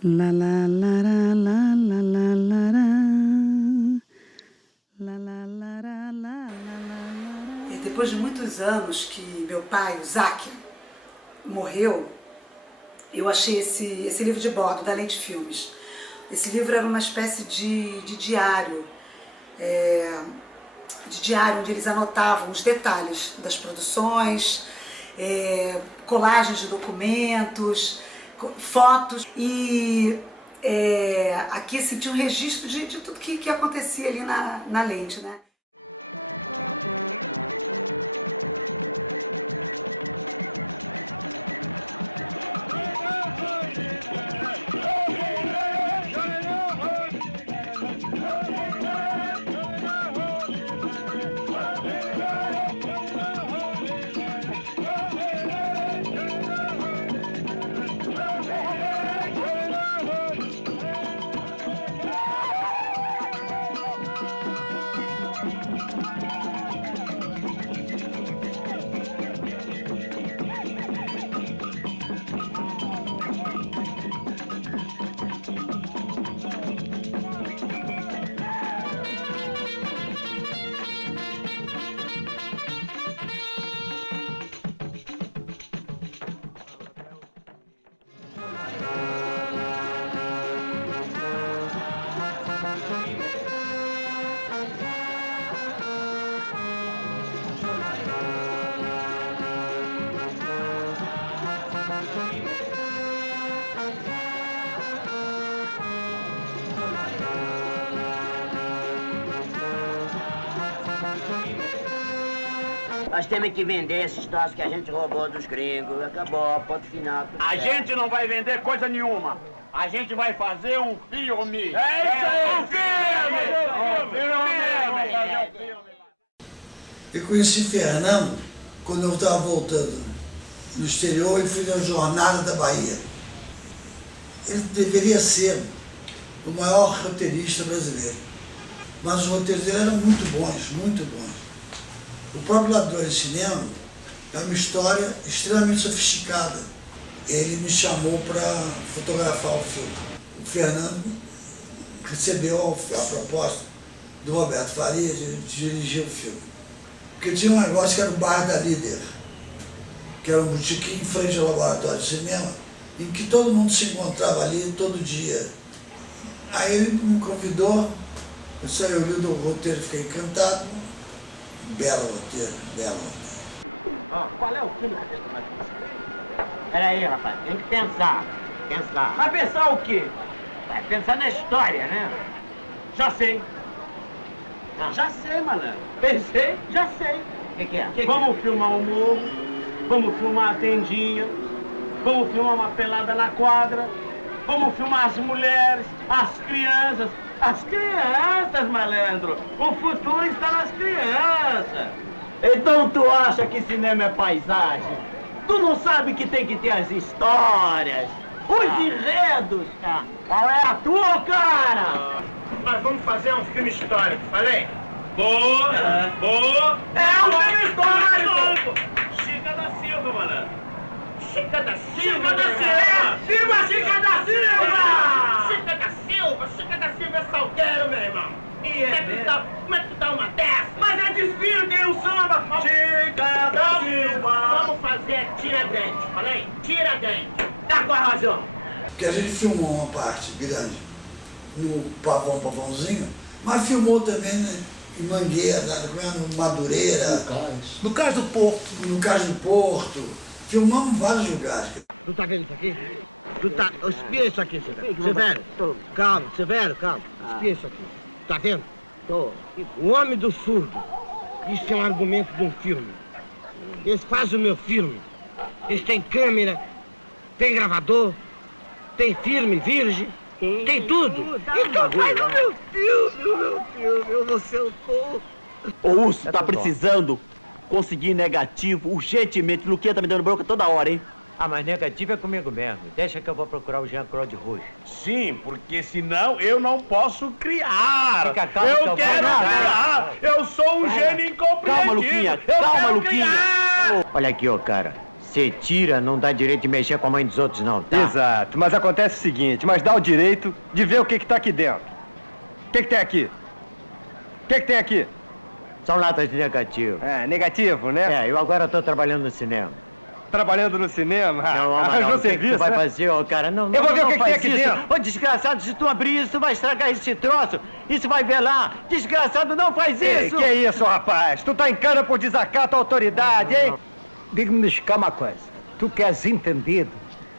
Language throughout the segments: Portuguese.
La la la la la la la la la. La la la la la la. E depois de muitos anos que meu pai, o Zac, morreu, eu achei esse livro de bordo da Lente Filmes. Esse livro era uma espécie de diário, onde eles anotavam os detalhes das produções, colagens de documentos, fotos, e aqui se tinha um registro de tudo que acontecia ali na Lente, né? Nós temos que vender esses troços que a gente roubou dos gringos. Acabou, ponto final. A gente não vai vender coisa nenhuma. A gente vai fazer um filme. É isso aí! Um filme! Eu conheci Fernando quando eu estava voltando no exterior e fui na Jornada da Bahia. Ele deveria ser o maior roteirista brasileiro. Mas os roteiros dele eram muito bons, muito bons. O próprio Ladrões de Cinema é uma história extremamente sofisticada. Ele me chamou para fotografar o filme. O Fernando recebeu a proposta do Roberto Faria de dirigir o filme. Porque tinha um negócio que era o Bar da Líder, que era um botequim em frente ao laboratório de cinema, em que todo mundo se encontrava ali todo dia. Aí ele me convidou, eu li o roteiro, fiquei encantado. Belo roteiro, belo roteiro. Qual é o filme que a gente vai fazer? Peraí, rapaz, tem que pensar. Mas pensar o quê? Vai pensar na história, né? Já sei. Já sei, malandro. Pensei, já sei. O que é? Vamos filmar o morro, vamos filmar a tendinha, vamos filmar uma pelada na quadra, vamos filmar as mulheres, as crianças. As crianças, malandro! O futuro está nas crianças! Então tu acha que cinema é paisagem? Tu não sabe que tem que ter as histórias, os enredos! Qual é a tua, cara? Nós vamos fazer um filme histórico, falei? Boa! É um filme histórico! Chica da Silva, malandro! Chica da Silva! Viva Chica da Silva! Chica da Silva é salgueiro, meu irmão! Como é que tu dá uma dessa? Mas é desfile, tem um samba! Chica da Silva! Vamos fazer Tiradentes, falei? Tiradentes! Tá com a razão! Porque a gente filmou uma parte grande no Pavãozinho, mas filmou também, né, em Mangueira, no Madureira. No Cais do Porto. No Cais do Porto. Filmamos em vários lugares. Tu tá vendo isso aqui? Tu tá... Espia isso aqui, Severo. Calma, Severo, calma. Espia isso aqui. Tá vendo? Tô. O Homem do Surdo. Isso é um argumento de um filme. Eles fazem o meu filme. Eles têm câmera, tem gravador, tem filme virgem, tem tudo. Então faz o meu filme, eu vou ser o povo. O Urso tá precisando conseguir negativo urgentemente. O Luquinha tá me dando bronca toda hora, hein? Ah, mas negativo é comigo mesmo. Deixa que eu vou procurar o Jean-Claude Rouge. Sim, porque senão eu não posso criar. Fica calmo, eu então, quero vai, criar. vai. Eu sou um gênio incompreendido. Calma, Luquinha. Eu Calma, quero Luquinha. criar. Olha aqui, ô cara. Você tira, não dá direito de mexer com a mãe dos outros, não, tá? Exato, mas acontece o seguinte, mas dá o direito de ver o que tá aqui dentro. O que tem aqui? O que tem aqui? São latas de negativo. É, negativo, né? É, eu agora tô trabalhando no cinema. Trabalhando no cinema? Não, Arranjou o que serviço, tu vai né? fazer, ô, cara? Não, Eu vou ver não o que tem faz aqui isso. dentro. Ô, desgraçado, se tu abrir isso, tu vai estragar esse troço. Isso vai velar. Desgraçado, não faz Ei, isso. que é isso, rapaz? Tu tá em cana por desacato à autoridade, hein? Diga-me cá uma coisa. Tu que és entendido,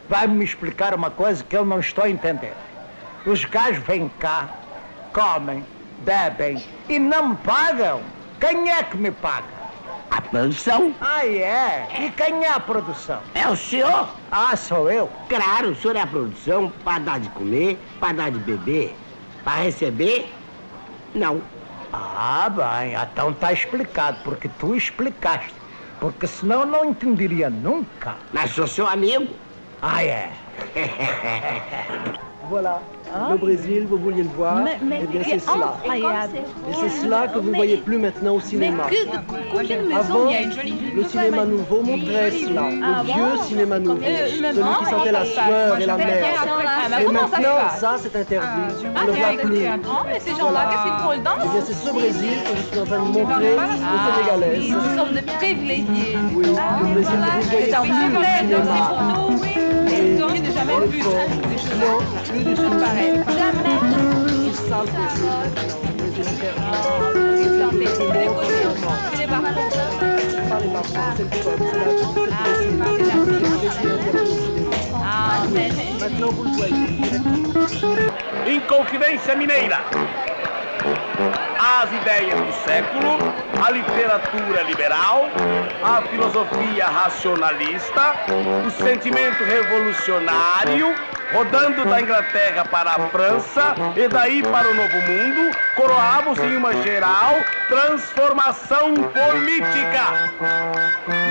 vai-me explicar uma coisa que eu não estou a entender. Os gajos vêm cá, comem, bebem e não me pagam. Quem é que me paga? A produção? Ah, é? E quem é a produção? É o senhor? Ah, sou eu? Claro, o senhor é a produção para dar de comer, para dar de beber, para receber? Não. Ah, bem, então está explicado, porque tu explicaste. Porque senão eu não entenderia nunca. Mas sou seu amigo. Ah, é? Voilà, le Brésil, vous vouliez le voir, eh bien c'est cela. Et c'est cela que vous ne voyez plus maintenant au cinéma. Avant, le cinéma nouveau montrait cela, le vieux cinéma nouveau, celui qui sentait la sueur et la mer. Et maintenant, ça c'est interdit, on ne voit plus. Voilà. Eh bien c'est ce Brésil que je suis en train de montrer aux Sénégalaises. Nous sommes des privilégiés. Oui, le Brésil que vous voyez plus au cinéma. Je n'ai jamais vu des choses pareilles. Jamais. Maintenant vous le voyez. Inconfidência Mineira. As ideias do século, a literatura liberal, a filosofia racionalista, o sentimento revolucionário, rodando da Inglaterra para a França e daí para o Novo Mundo, coroavam-se em uma geral transformação política.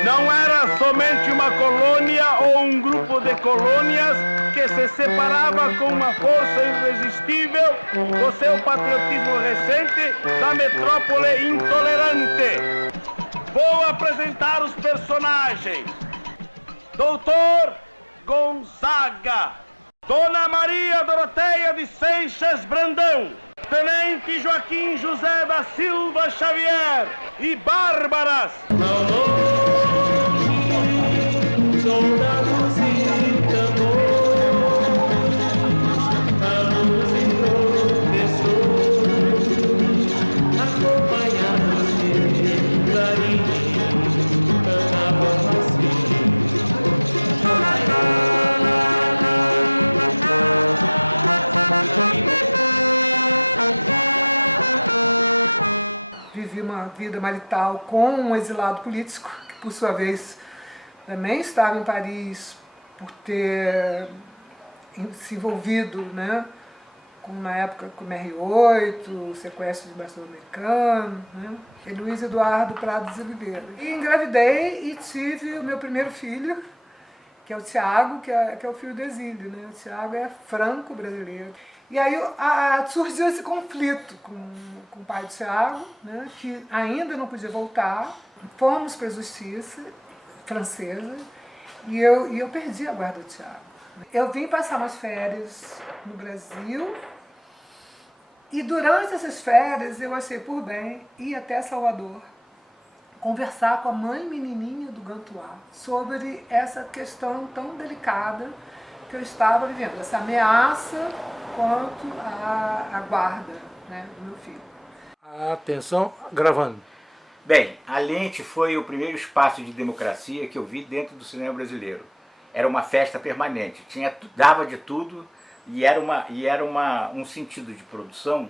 Não era somente uma colônia ou um grupo de colônias que se separava com uma força irresistível do seu patriotismo recente da metrópole intolerante. Vou apresentar os personagens. Doutor Gonzaga, Dona Maria Doroteia de Seixas Brandão, Tenente Joaquim José da Silva Xavier e Bárbaras. Soldados e Vivi uma vida marital com um exilado político, que por sua vez também estava em Paris por ter se envolvido, né, na época com o R8, o sequestro de Barcelona Americano, né, e Luiz Eduardo Prados e Oliveira. E engravidei e tive o meu primeiro filho, que é o Tiago, que é o filho do exílio, né? O Tiago é franco-brasileiro. E aí surgiu esse conflito com o pai do Tiago, né, que ainda não podia voltar. Fomos para a justiça francesa e eu perdi a guarda do Tiago. Eu vim passar umas férias no Brasil e durante essas férias eu achei por bem ir até Salvador conversar com a mãe menininha do Gantuá sobre essa questão tão delicada que eu estava vivendo, essa ameaça quanto à guarda, né, do meu filho. Atenção, gravando. Bem, a Lente foi o primeiro espaço de democracia que eu vi dentro do cinema brasileiro. Era uma festa permanente, dava de tudo e era um sentido de produção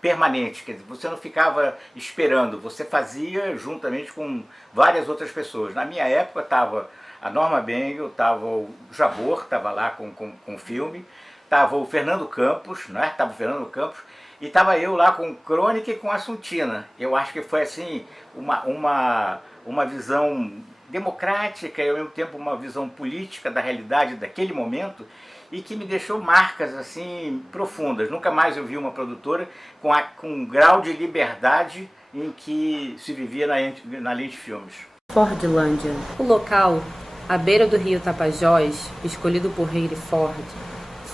permanente, quer dizer, você não ficava esperando, você fazia juntamente com várias outras pessoas. Na minha época estava a Norma Bengel, estava o Jabor, estava lá com o filme, estava o Fernando Campos, né? Estava o Fernando Campos, e estava eu lá com Crônica e com Assuntina. Eu acho que foi assim uma visão democrática e ao mesmo tempo uma visão política da realidade daquele momento e que me deixou marcas assim profundas. Nunca mais eu vi uma produtora com um grau de liberdade em que se vivia na Lente Filmes. Fordlândia. O local, à beira do rio Tapajós, escolhido por Henry Ford,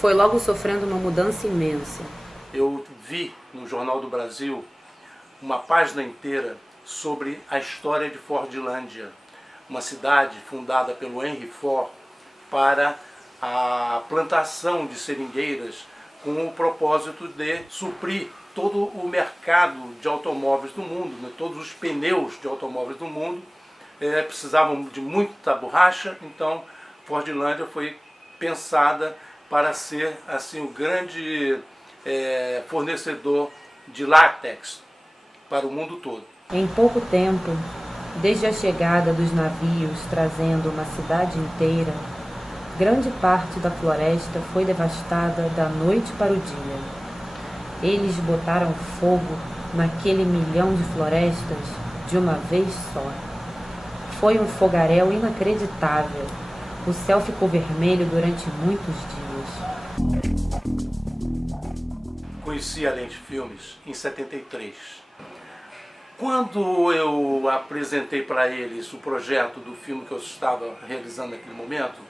foi logo sofrendo uma mudança imensa. Eu vi no Jornal do Brasil uma página inteira sobre a história de Fordlândia, uma cidade fundada pelo Henry Ford para a plantação de seringueiras com o propósito de suprir todo o mercado de automóveis do mundo, né? Todos os pneus de automóveis do mundo precisavam de muita borracha, então Fordlândia foi pensada para ser assim o grande fornecedor de látex para o mundo todo. Em pouco tempo, desde a chegada dos navios trazendo uma cidade inteira, grande parte da floresta foi devastada da noite para o dia. Eles botaram fogo naquele milhão de florestas de uma vez só. Foi um fogaréu inacreditável. O céu ficou vermelho durante muitos dias. Conheci a Lente Filmes em 73. Quando eu apresentei para eles o projeto do filme que eu estava realizando naquele momento,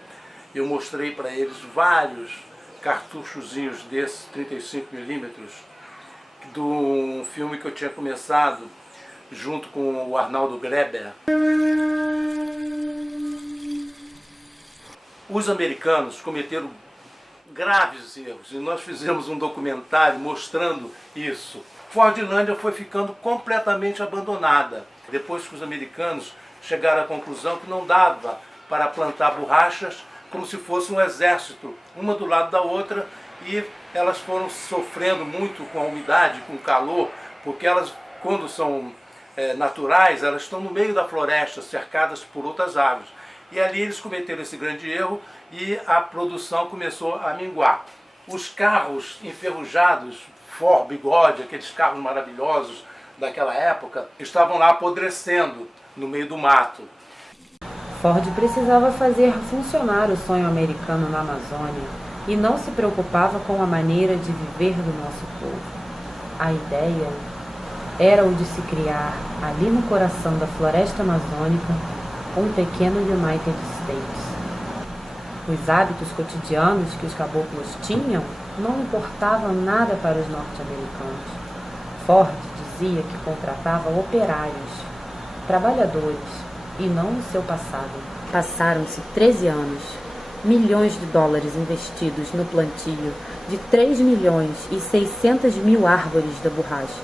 eu mostrei para eles vários cartuchozinhos desses 35mm de um filme que eu tinha começado junto com o Arnaldo Greber. Os americanos cometeram graves erros e nós fizemos um documentário mostrando isso. Fordlândia foi ficando completamente abandonada. Depois que os americanos chegaram à conclusão que não dava para plantar borrachas como se fosse um exército, uma do lado da outra, e elas foram sofrendo muito com a umidade, com o calor, porque elas, quando são naturais, elas estão no meio da floresta, cercadas por outras árvores. E ali eles cometeram esse grande erro e a produção começou a minguar. Os carros enferrujados, Ford Bigode, aqueles carros maravilhosos daquela época, estavam lá apodrecendo no meio do mato. Ford precisava fazer funcionar o sonho americano na Amazônia e não se preocupava com a maneira de viver do nosso povo. A ideia era o de se criar, ali no coração da floresta amazônica, um pequeno United States. Os hábitos cotidianos que os caboclos tinham não importavam nada para os norte-americanos. Ford dizia que contratava operários, trabalhadores, e não o seu passado. Passaram-se 13 anos, milhões de dólares investidos no plantio de 3.600.000 árvores da borracha,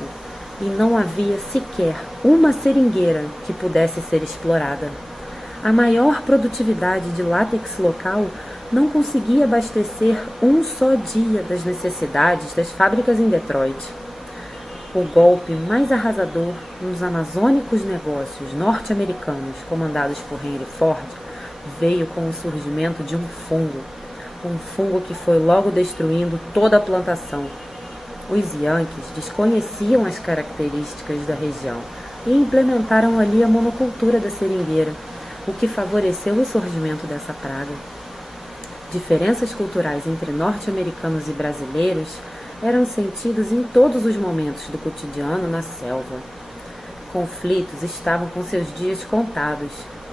e não havia sequer uma seringueira que pudesse ser explorada. A maior produtividade de látex local não conseguia abastecer um só dia das necessidades das fábricas em Detroit. O golpe mais arrasador nos amazônicos negócios norte-americanos comandados por Henry Ford veio com o surgimento de um fungo que foi logo destruindo toda a plantação. Os Yankees desconheciam as características da região e implementaram ali a monocultura da seringueira, o que favoreceu o surgimento dessa praga. Diferenças culturais entre norte-americanos e brasileiros eram sentidos em todos os momentos do cotidiano na selva. Conflitos estavam com seus dias contados.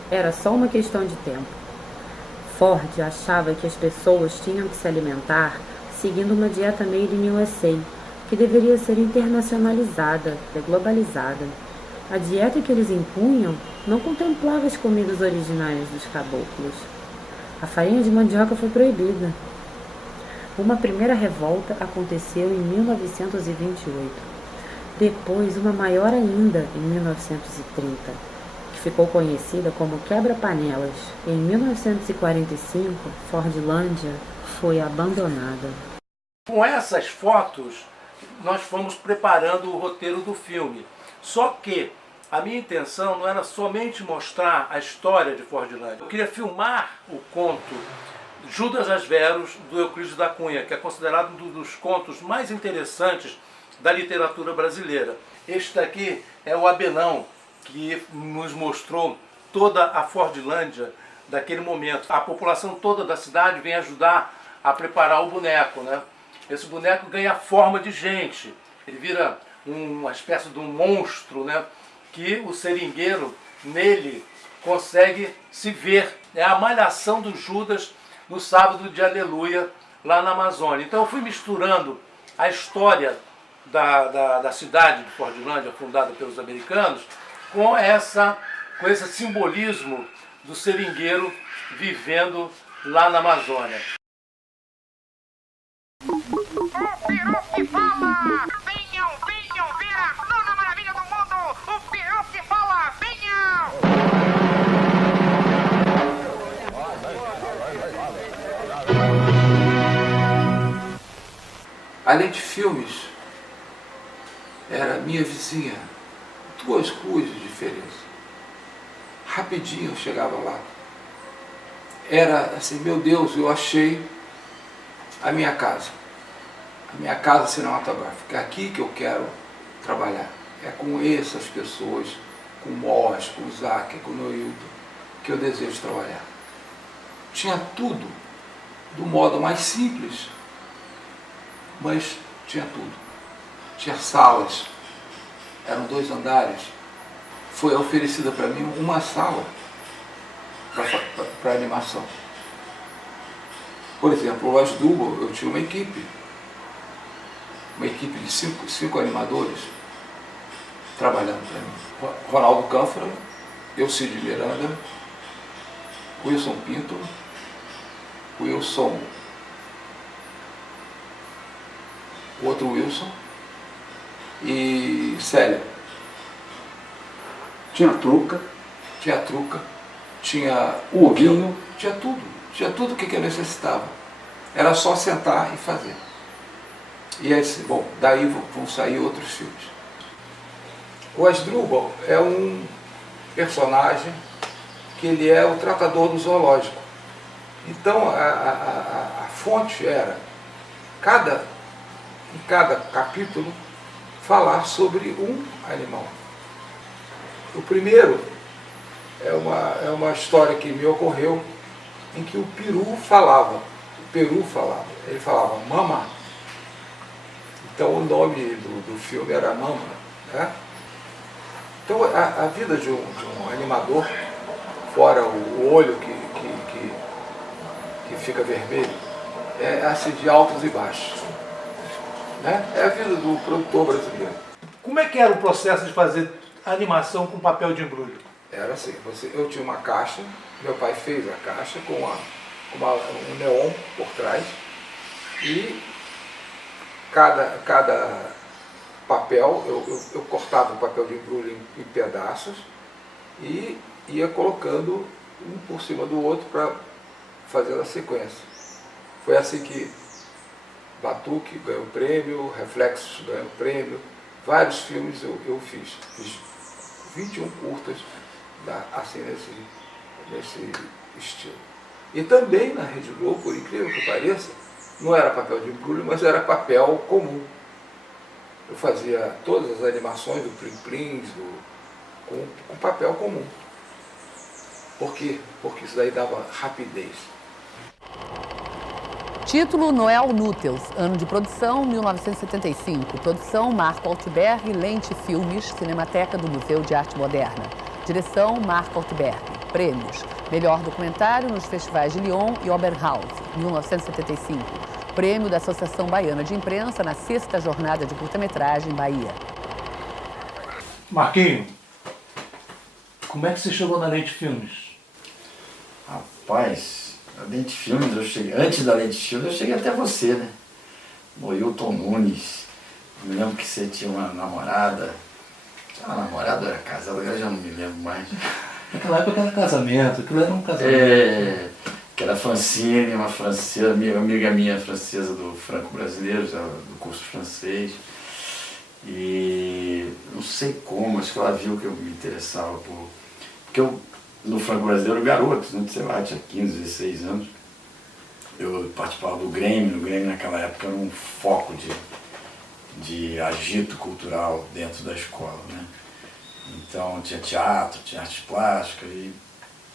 Era só uma questão de tempo. Ford achava que as pessoas tinham que se alimentar seguindo uma dieta made in USA, que deveria ser internacionalizada, globalizada. A dieta que eles impunham não contemplava as comidas originárias dos caboclos. A farinha de mandioca foi proibida. Uma primeira revolta aconteceu em 1928. Depois, uma maior ainda em 1930, que ficou conhecida como Quebra-Panelas. Em 1945, Fordlândia foi abandonada. Com essas fotos, nós fomos preparando o roteiro do filme. Só que a minha intenção não era somente mostrar a história de Fordlândia. Eu queria filmar o conto Judas as Veros, do Euclides da Cunha, que é considerado um dos contos mais interessantes da literatura brasileira. Este daqui é o Abenão, que nos mostrou toda a Fordlândia daquele momento. A população toda da cidade vem ajudar a preparar o boneco, né? Esse boneco ganha forma de gente, ele vira uma espécie de um monstro, né? Que o seringueiro nele consegue se ver. É a malhação do Judas no sábado de Aleluia, lá na Amazônia. Então eu fui misturando a história da cidade de Fordlândia, fundada pelos americanos, com esse simbolismo do seringueiro vivendo lá na Amazônia. O peru que fala! Venham ver a nona maravilha do mundo! O peru que fala! Venham! A Lente Filmes era minha vizinha, 2 ruas de diferença. Rapidinho eu chegava lá. Era assim, meu Deus, eu achei a minha casa. A minha casa cinematográfica. É aqui que eu quero trabalhar. É com essas pessoas, com o Morris, com o Zac, com o Noildo, que eu desejo trabalhar. Tinha tudo, do modo mais simples, mas tinha tudo. Tinha salas, eram 2 andares. Foi oferecida para mim uma sala para animação. Por exemplo, o Asdrubal, eu tinha uma equipe de 5 animadores trabalhando para mim. Ronaldo Cânfora, Elcide Miranda, Wilson Pinto, Wilson, outro Wilson e Célia. Tinha truca, tinha o ovinho, tinha tudo o que eu necessitava. Era só sentar e fazer. E assim, bom, daí vão sair outros filmes. O Asdrubal é um personagem que ele é o tratador do zoológico. Então a fonte era, em cada capítulo, falar sobre um animal. O primeiro é uma história que me ocorreu em que o peru falava. Ele falava mama. Então o nome do filme era Mama. Né? Então a vida de um animador, fora o olho que fica vermelho, é assim de altos e baixos. Né? É a vida do produtor brasileiro. Como é que era o processo de fazer animação com papel de embrulho? Era assim, eu tinha uma caixa, meu pai fez a caixa com um neon por trás e cada papel, eu cortava o papel de embrulho em pedaços e ia colocando um por cima do outro para fazer a sequência. Foi assim que Batuque ganhou prêmio, Reflexos ganhou prêmio, vários filmes eu fiz 21 curtas assim nesse estilo. E também na Rede Globo, por incrível que pareça, não era papel de embrulho, mas era papel comum. Eu fazia todas as animações do Plim Plins com papel comum. Por quê? Porque isso daí dava rapidez. Título Noel Nútels, ano de produção 1975, produção Marco Altberg, Lente Filmes, Cinemateca do Museu de Arte Moderna, direção Marco Altberg, prêmios, melhor documentário nos festivais de Lyon e Oberhausen, 1975, prêmio da Associação Baiana de Imprensa na 6ª Jornada de Curta-Metragem Bahia. Marquinho, como é que você chegou na Lente Filmes? Rapaz, a Lente Filmes, antes da Lente Filmes, eu cheguei até você, né? Noilton Nunes, me lembro que você tinha uma namorada. Tinha uma namorada, era casada, agora já não me lembro mais. Naquela época era casamento, aquilo era um casamento. Que era Francine, uma francesa, amiga minha francesa do franco-brasileiro, do curso francês. E não sei como, acho que ela viu que eu me interessava por... Porque eu, no franco-brasileiro, garoto, sei lá, tinha 15, 16 anos. Eu participava do Grêmio, o Grêmio naquela época era um foco de agito cultural dentro da escola, né? Então tinha teatro, tinha artes plásticas e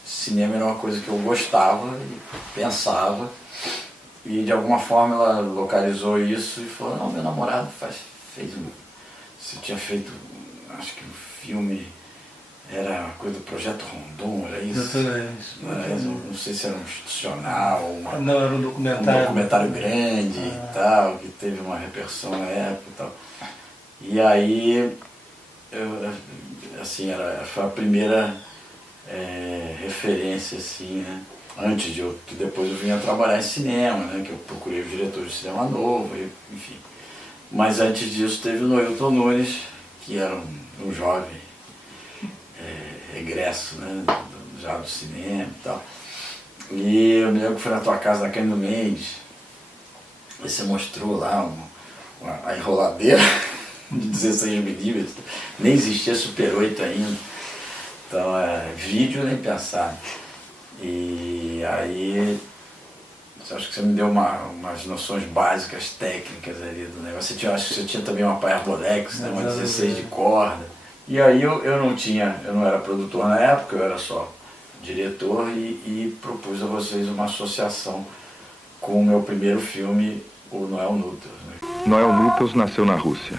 cinema era uma coisa que eu gostava e pensava. E de alguma forma ela localizou isso e falou, não, meu namorado fez um... Você tinha feito, acho que o filme era uma coisa do Projeto Rondon, era isso? Isso. Não sei se era um institucional ou não, era um documentário. Um documentário grande e tal, que teve uma repercussão na época e tal. E aí, assim, foi a primeira referência, assim, né? Antes de que depois eu vinha trabalhar em cinema, né? Que eu procurei o diretor de cinema novo, enfim. Mas antes disso teve o Noilton Nunes, que era um jovem egresso, né? Já do cinema e tal. E eu me lembro que fui na tua casa na Cândido Mendes, e você mostrou lá a enroladeira de 16mm, nem existia Super 8 ainda, então vídeo nem pensar. E aí, acho que você me deu umas noções básicas, técnicas ali do negócio. Acho que você tinha também uma Paerbolex, né, uma 16 de corda. E aí eu não era produtor na época, eu era só diretor e propus a vocês uma associação com o meu primeiro filme, o Noel Nuttels. Né? Noel Nuttels nasceu na Rússia.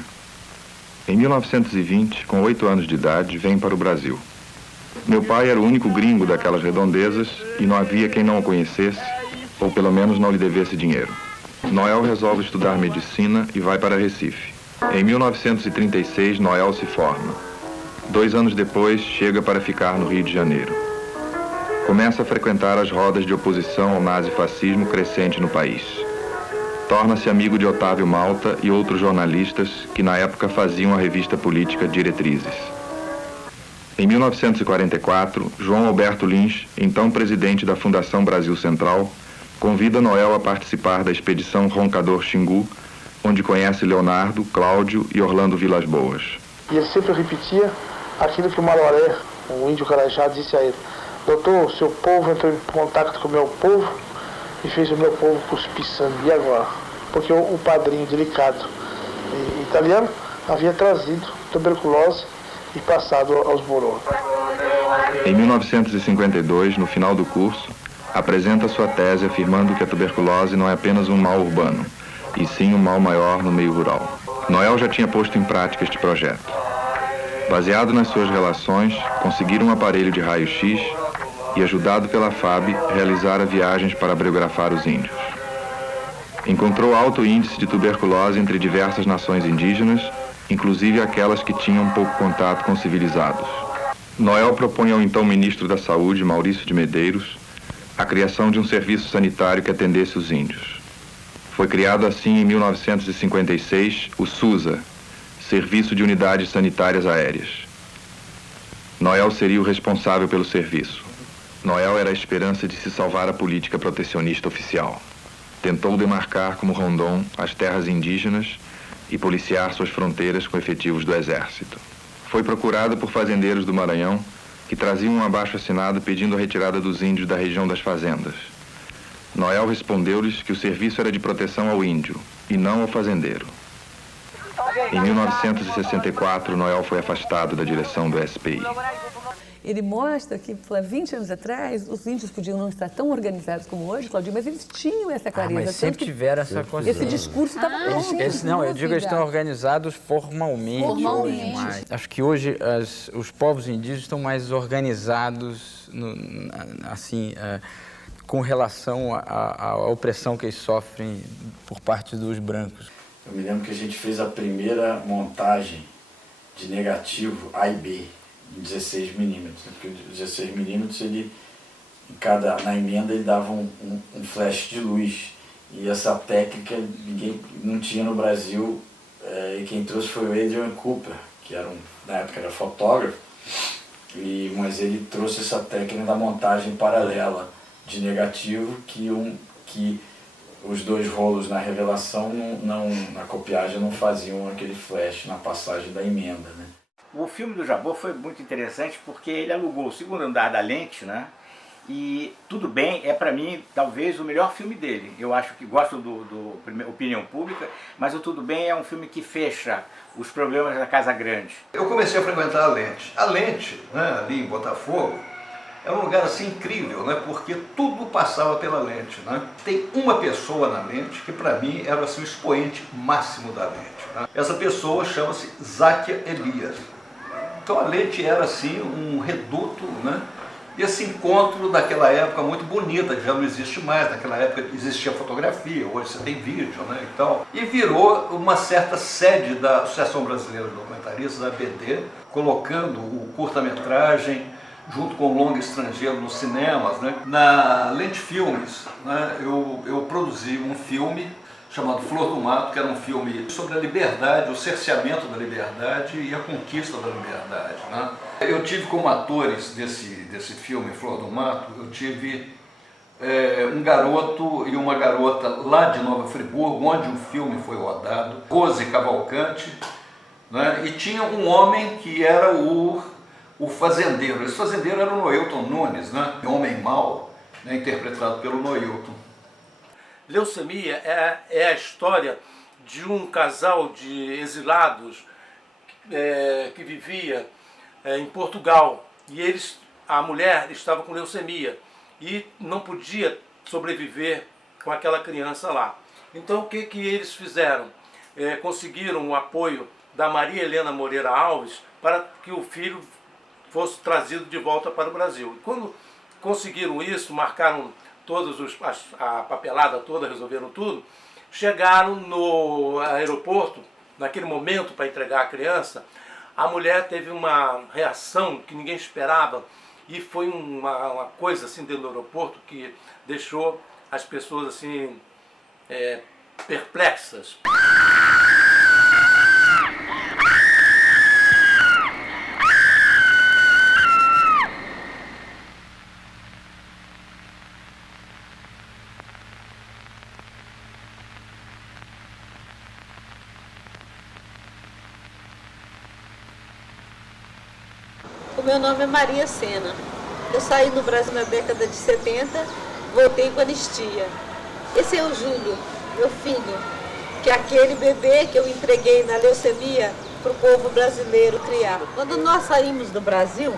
Em 1920, com 8 anos de idade, vem para o Brasil. Meu pai era o único gringo daquelas redondezas e não havia quem não o conhecesse, ou pelo menos não lhe devesse dinheiro. Noel resolve estudar medicina e vai para Recife. Em 1936, Noel se forma. 2 anos depois, chega para ficar no Rio de Janeiro. Começa a frequentar as rodas de oposição ao nazifascismo crescente no país. Torna-se amigo de Otávio Malta e outros jornalistas que na época faziam a revista política Diretrizes. Em 1944, João Alberto Lins, então presidente da Fundação Brasil Central, convida Noel a participar da expedição Roncador Xingu, onde conhece Leonardo, Cláudio e Orlando Vilas Boas. E ele sempre repetia aquilo que o Maloré, o índio Carajá, disse a ele: doutor, o seu povo entrou em contato com o meu povo e fez o meu povo cuspir sangue. E agora? Porque o padrinho delicado italiano havia trazido tuberculose e passado aos Borô. Em 1952, no final do curso, apresenta sua tese afirmando que a tuberculose não é apenas um mal urbano, e sim um mal maior no meio rural. Noel já tinha posto em prática este projeto. Baseado nas suas relações, conseguiram um aparelho de raio-x e, ajudado pela FAB, realizara viagens para biografar os índios. Encontrou alto índice de tuberculose entre diversas nações indígenas, inclusive aquelas que tinham pouco contato com civilizados. Noel propõe ao então ministro da Saúde, Maurício de Medeiros, a criação de um serviço sanitário que atendesse os índios. Foi criado assim em 1956 o SUSA, Serviço de Unidades Sanitárias Aéreas. Noel seria o responsável pelo serviço. Noel era a esperança de se salvar a política protecionista oficial. Tentou demarcar como Rondon as terras indígenas e policiar suas fronteiras com efetivos do Exército. Foi procurado por fazendeiros do Maranhão que traziam um abaixo-assinado pedindo a retirada dos índios da região das fazendas. Noel respondeu-lhes que o serviço era de proteção ao índio e não ao fazendeiro. Em 1964, Noel foi afastado da direção do SPI. Ele mostra que, 20 anos atrás, os índios podiam não estar tão organizados como hoje, Claudinho, mas eles tinham essa clareza. Mas sempre tiveram essa consciência. Esse discurso estava presente. Não, eu digo que eles estão organizados formalmente. Hoje, mais. Acho que hoje os povos indígenas estão mais organizados, com relação à opressão que eles sofrem por parte dos brancos. Eu me lembro que a gente fez a primeira montagem de negativo A e B, em 16mm, porque o 16mm, ele, na emenda, ele dava um flash de luz. E essa técnica ninguém não tinha no Brasil, e quem trouxe foi o Adrian Cooper, que na época era fotógrafo, mas ele trouxe essa técnica da montagem paralela de negativo, que os 2 rolos na revelação, na copiagem, não faziam aquele flash na passagem da emenda, né? O filme do Jabor foi muito interessante porque ele alugou o segundo andar da Lente, né? E Tudo Bem é, para mim, talvez o melhor filme dele. Eu acho que gosto do Opinião Pública, mas o Tudo Bem é um filme que fecha os problemas da Casa Grande. Eu comecei a frequentar a Lente. A Lente, né, ali em Botafogo, é um lugar assim incrível, né, porque tudo passava pela Lente, né? Tem uma pessoa na Lente que, para mim, era assim, o expoente máximo da Lente, né? Essa pessoa chama-se Záquia Elias. Então a lente era assim um reduto, né? Esse encontro daquela época muito bonita, que já não existe mais, naquela época existia fotografia, hoje você tem vídeo, né, e tal. E virou uma certa sede da Associação Brasileira de Documentaristas, a ABD, colocando o curta-metragem junto com o longa estrangeiro nos cinemas, né. Na Lente Filmes, né, eu produzi um filme chamado Flor do Mato, que era um filme sobre a liberdade, o cerceamento da liberdade e a conquista da liberdade, né? Eu tive como atores desse filme, Flor do Mato, eu tive um garoto e uma garota lá de Nova Friburgo, onde o filme foi rodado, Rose Cavalcante, né? E tinha um homem que era o fazendeiro. Esse fazendeiro era o Noelton Nunes, né? Homem mau, né? Interpretado pelo Noelton. Leucemia é a história de um casal de exilados que vivia em Portugal, e a mulher estava com leucemia e não podia sobreviver com aquela criança lá. Então o que eles fizeram? Conseguiram o apoio da Maria Helena Moreira Alves para que o filho fosse trazido de volta para o Brasil. E quando conseguiram isso, marcaram a papelada toda, resolveram tudo, chegaram no aeroporto, naquele momento para entregar a criança, a mulher teve uma reação que ninguém esperava e foi uma coisa assim dentro do aeroporto que deixou as pessoas assim perplexas. Meu nome é Maria Sena. Eu saí do Brasil na década de 70, voltei com anistia. Esse é o Júlio, meu filho, que é aquele bebê que eu entreguei na leucemia para o povo brasileiro criar. Quando nós saímos do Brasil,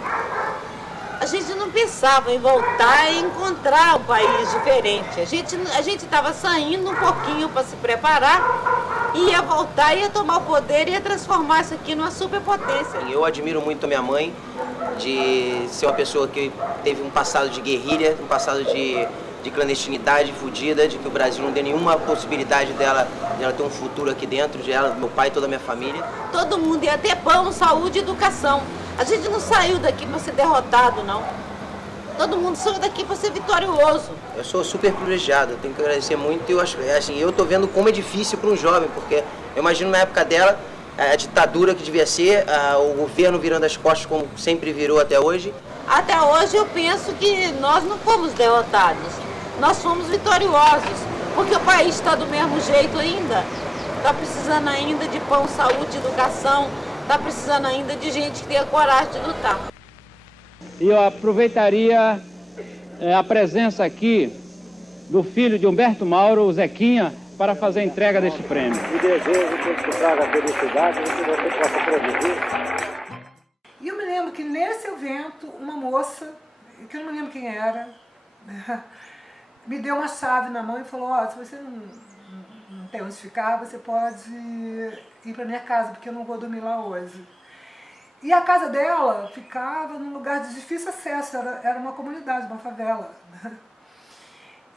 a gente não pensava em voltar e encontrar um país diferente. A gente estava saindo um pouquinho para se preparar, ia voltar, ia tomar o poder e ia transformar isso aqui numa superpotência. Eu admiro muito a minha mãe, de ser uma pessoa que teve um passado de guerrilha, um passado de clandestinidade, fudida, de que o Brasil não deu nenhuma possibilidade dela ter um futuro aqui dentro, de ela, meu pai e toda a minha família. Todo mundo ia ter pão, saúde e educação. A gente não saiu daqui para ser derrotado, não. Todo mundo saiu daqui para ser vitorioso. Eu sou super privilegiado, eu tenho que agradecer muito. Eu acho, assim, eu tô vendo como é difícil para um jovem, porque eu imagino na época dela, a ditadura que devia ser, o governo virando as costas como sempre virou até hoje. Até hoje eu penso que nós não fomos derrotados, nós fomos vitoriosos, porque o país está do mesmo jeito ainda. Está precisando ainda de pão, saúde, educação, está precisando ainda de gente que tenha coragem de lutar. E eu aproveitaria a presença aqui do filho de Humberto Mauro, o Zequinha, para fazer a entrega deste prêmio. E desejo que te traga felicidade e que você possa produzir. E eu me lembro que nesse evento, uma moça, que eu não me lembro quem era, me deu uma chave na mão e falou, se você não tem onde ficar, você pode ir para minha casa, porque eu não vou dormir lá hoje. E a casa dela ficava num lugar de difícil acesso, era uma comunidade, uma favela.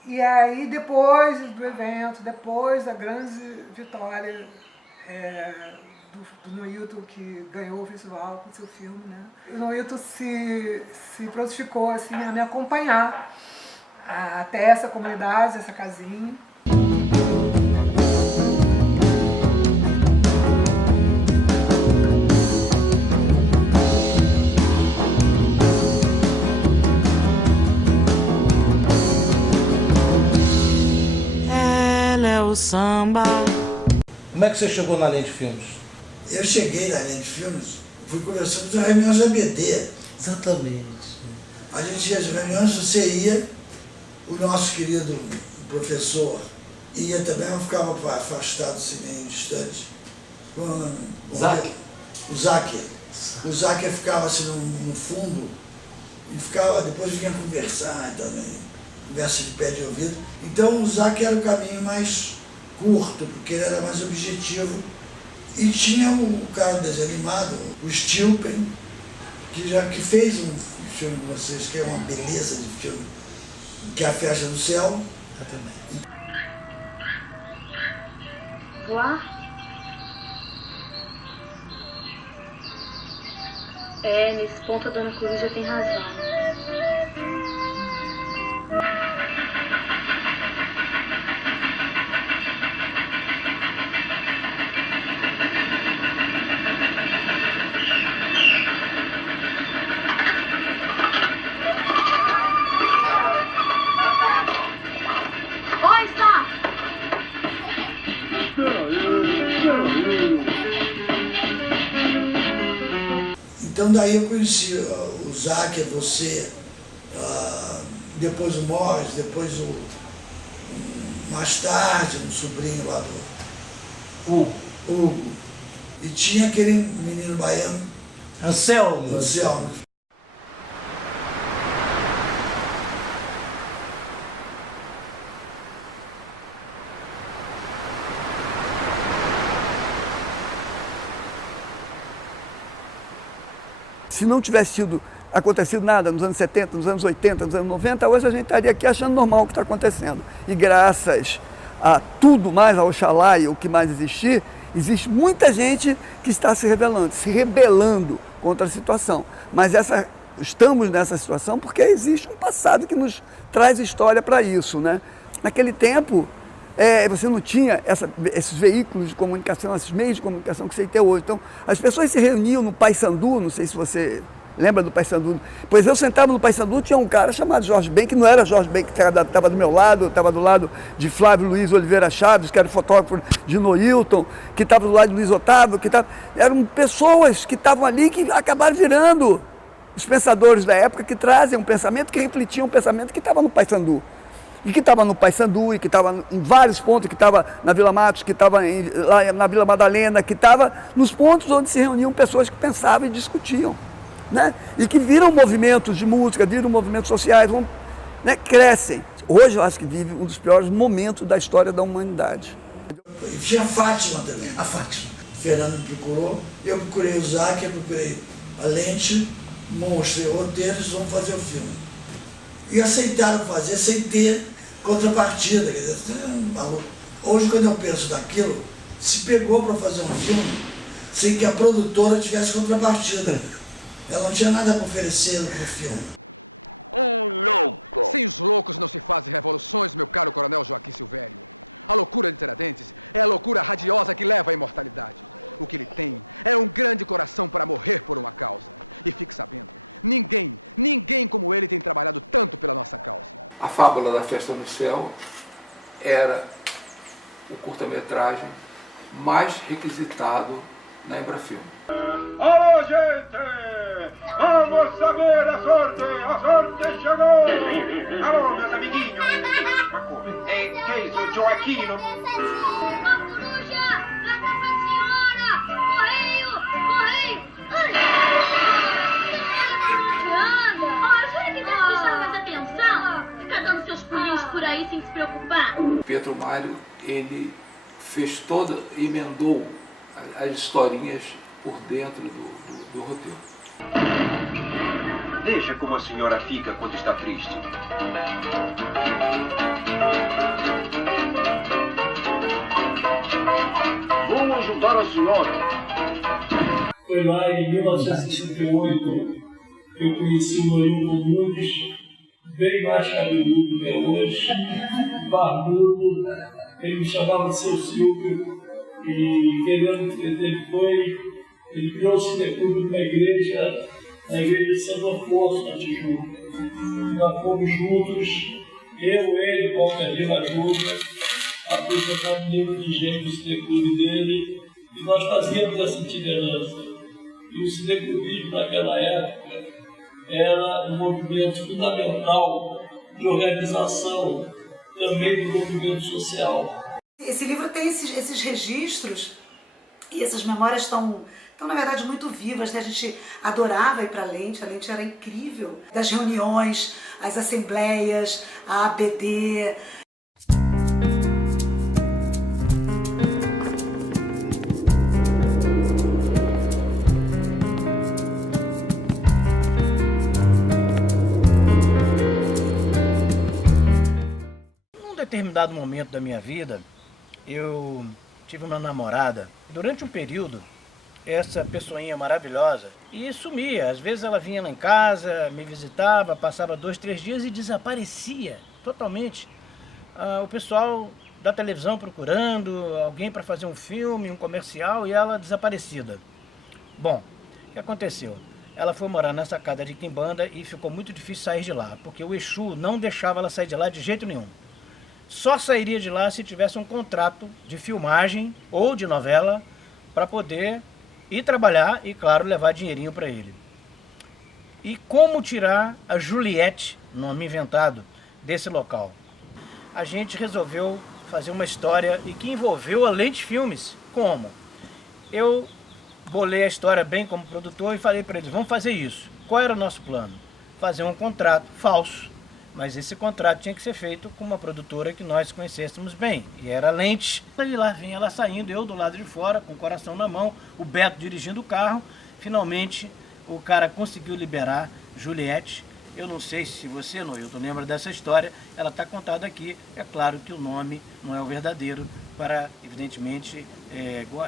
E aí, depois do evento, depois da grande vitória do Noelton, que ganhou o festival com seu filme, né? O Noelton se prontificou assim, a me acompanhar até essa comunidade, essa casinha. O samba. Como é que você chegou na Lente Filmes? Eu cheguei na Lente Filmes, fui conversando das reuniões da ABD. Exatamente. A gente ia às reuniões, você ia, o nosso querido professor ia também, mas ficava afastado, assim, meio distante. O Záquer. O Záquer ficava assim no fundo e ficava, depois vinha conversar também, conversa de pé de ouvido. Então o Záquer era o caminho mais curto, porque ele era mais objetivo. E tinha o cara desanimado, o Stilpen, que fez um filme com vocês, que é uma beleza de filme, que é A Festa do Céu. Exatamente. Voar? Nesse ponto a Dona Coruja tem razão. Então daí eu conheci o Zaque, você, depois o Morris, depois mais tarde, um sobrinho lá do Hugo. E tinha aquele menino baiano, Anselmo. Se não tivesse acontecido nada nos anos 70, nos anos 80, nos anos 90, hoje a gente estaria aqui achando normal o que está acontecendo. E graças a tudo mais, ao Oxalá e o que mais existir, existe muita gente que está se rebelando contra a situação. Mas estamos nessa situação porque existe um passado que nos traz história para isso, né? Naquele tempo, você não tinha esses veículos de comunicação, esses meios de comunicação que você tem hoje. Então, as pessoas se reuniam no Paissandu, não sei se você lembra do Paissandu. Pois eu sentava no Paissandu, tinha um cara chamado Jorge Ben, que não era Jorge Ben, que estava do meu lado, estava do lado de Flávio Luiz Oliveira Chaves, que era fotógrafo de Noilton, que estava do lado de Luiz Otávio, eram pessoas que estavam ali que acabaram virando os pensadores da época, que trazem um pensamento que refletia um pensamento que estava no Paissandu. E que estava no Paissandu, e que estava em vários pontos, que estava na Vila Matos, que estava lá na Vila Madalena, que estava nos pontos onde se reuniam pessoas que pensavam e discutiam, né? E que viram movimentos de música, viram movimentos sociais, né? Crescem. Hoje eu acho que vive um dos piores momentos da história da humanidade. E tinha a Fátima também, a Fátima. O Fernando me procurou, eu procurei o Zaque, eu procurei a Lente, mostrei o roteiro, eles vão fazer o filme. E aceitaram fazer sem ter contrapartida. Quer dizer, hoje, quando eu penso daquilo, se pegou para fazer um filme sem que a produtora tivesse contrapartida. Ela não tinha nada para oferecer no filme. Um louco! Sem os loucos não se fazem revoluções, meu caro coronel Joaquim Silvério. A loucura de Tiradentes é a loucura radiosa que leva à imortalidade. O que ele tem é um grande coração para morrer por uma causa. E fique sabendo, ninguém como ele tem trabalhado tanto pela nossa causa. A Fábula da Festa no Céu era o curta-metragem mais requisitado na Embrafilme. Alô, gente! Vamos saber a sorte chegou! Alô, meus amiguinhos! Que é isso, Joaquino? Uma coruja! Traga pra senhora! Correio! Jura que deve prestar mais atenção? Fica dando seus pulinhos por aí sem se preocupar. Pietro Mário, ele fez emendou as historinhas por dentro do roteiro. Veja como a senhora fica quando está triste. Vou ajudar a senhora. Foi lá em 1968 que eu conheci o Noilton Nunes, bem mais cabeludo que é hoje, barbudo. Ele me chamava de seu Silvio e querendo que ele criou o Cineclube numa igreja, na igreja de Santo Afonso, na Tijuca. Nós fomos juntos, ele, Walter Lima Júnior, apresentando um livro de gente do Cineclube dele, e nós fazíamos essa itinerância. E o cineclubismo naquela época era um movimento fundamental de organização também do movimento social. Esse livro tem esses registros e essas memórias estão na verdade muito vivas, né? A gente adorava ir para a Lente era incrível. Das reuniões, as assembleias, a ABD. determinado momento da minha vida, eu tive uma namorada. Durante um período, essa pessoinha maravilhosa, e sumia. Às vezes ela vinha lá em casa, me visitava, passava 2, 3 dias e desaparecia totalmente. O pessoal da televisão procurando alguém para fazer um filme, um comercial, e ela desaparecida. Bom, o que aconteceu? Ela foi morar nessa casa de Quimbanda e ficou muito difícil sair de lá, porque o Exu não deixava ela sair de lá de jeito nenhum. Só sairia de lá se tivesse um contrato de filmagem ou de novela para poder ir trabalhar e, claro, levar dinheirinho para ele. E como tirar a Juliette, nome inventado, desse local? A gente resolveu fazer uma história e que envolveu a Lente Filmes. Como? Eu bolei a história bem como produtor e falei para eles, vamos fazer isso. Qual era o nosso plano? Fazer um contrato falso, mas esse contrato tinha que ser feito com uma produtora que nós conhecêssemos bem, e era a Lente. E lá vinha ela saindo, eu do lado de fora, com o coração na mão, o Beto dirigindo o carro. Finalmente, o cara conseguiu liberar Juliette. Eu não sei se você, Noilton, lembra dessa história, ela está contada aqui. É claro que o nome não é o verdadeiro, para, evidentemente,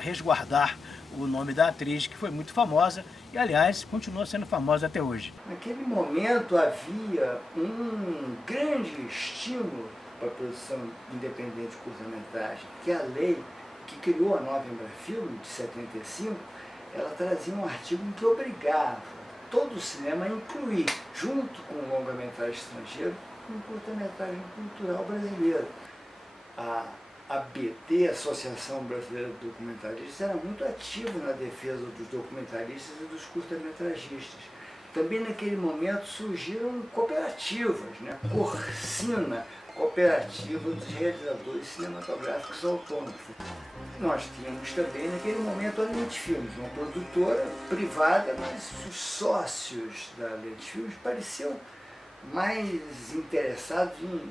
resguardar o nome da atriz, que foi muito famosa e, aliás, continua sendo famosa até hoje. Naquele momento havia um grande estímulo para a produção independente de curta-metragem, que a lei que criou a nova Embrafilme, de 75, ela trazia um artigo que obrigava todo o cinema a incluir, junto com o longa-metragem estrangeiro, um curta-metragem cultural brasileiro. A ABD, Associação Brasileira de Documentaristas, era muito ativa na defesa dos documentaristas e dos curta-metragistas. Também naquele momento surgiram cooperativas, né? Corsina, Cooperativa dos Realizadores Cinematográficos Autônomos. Nós tínhamos também naquele momento a Lente Filmes, uma produtora privada, mas os sócios da Lente Filmes pareciam mais interessados em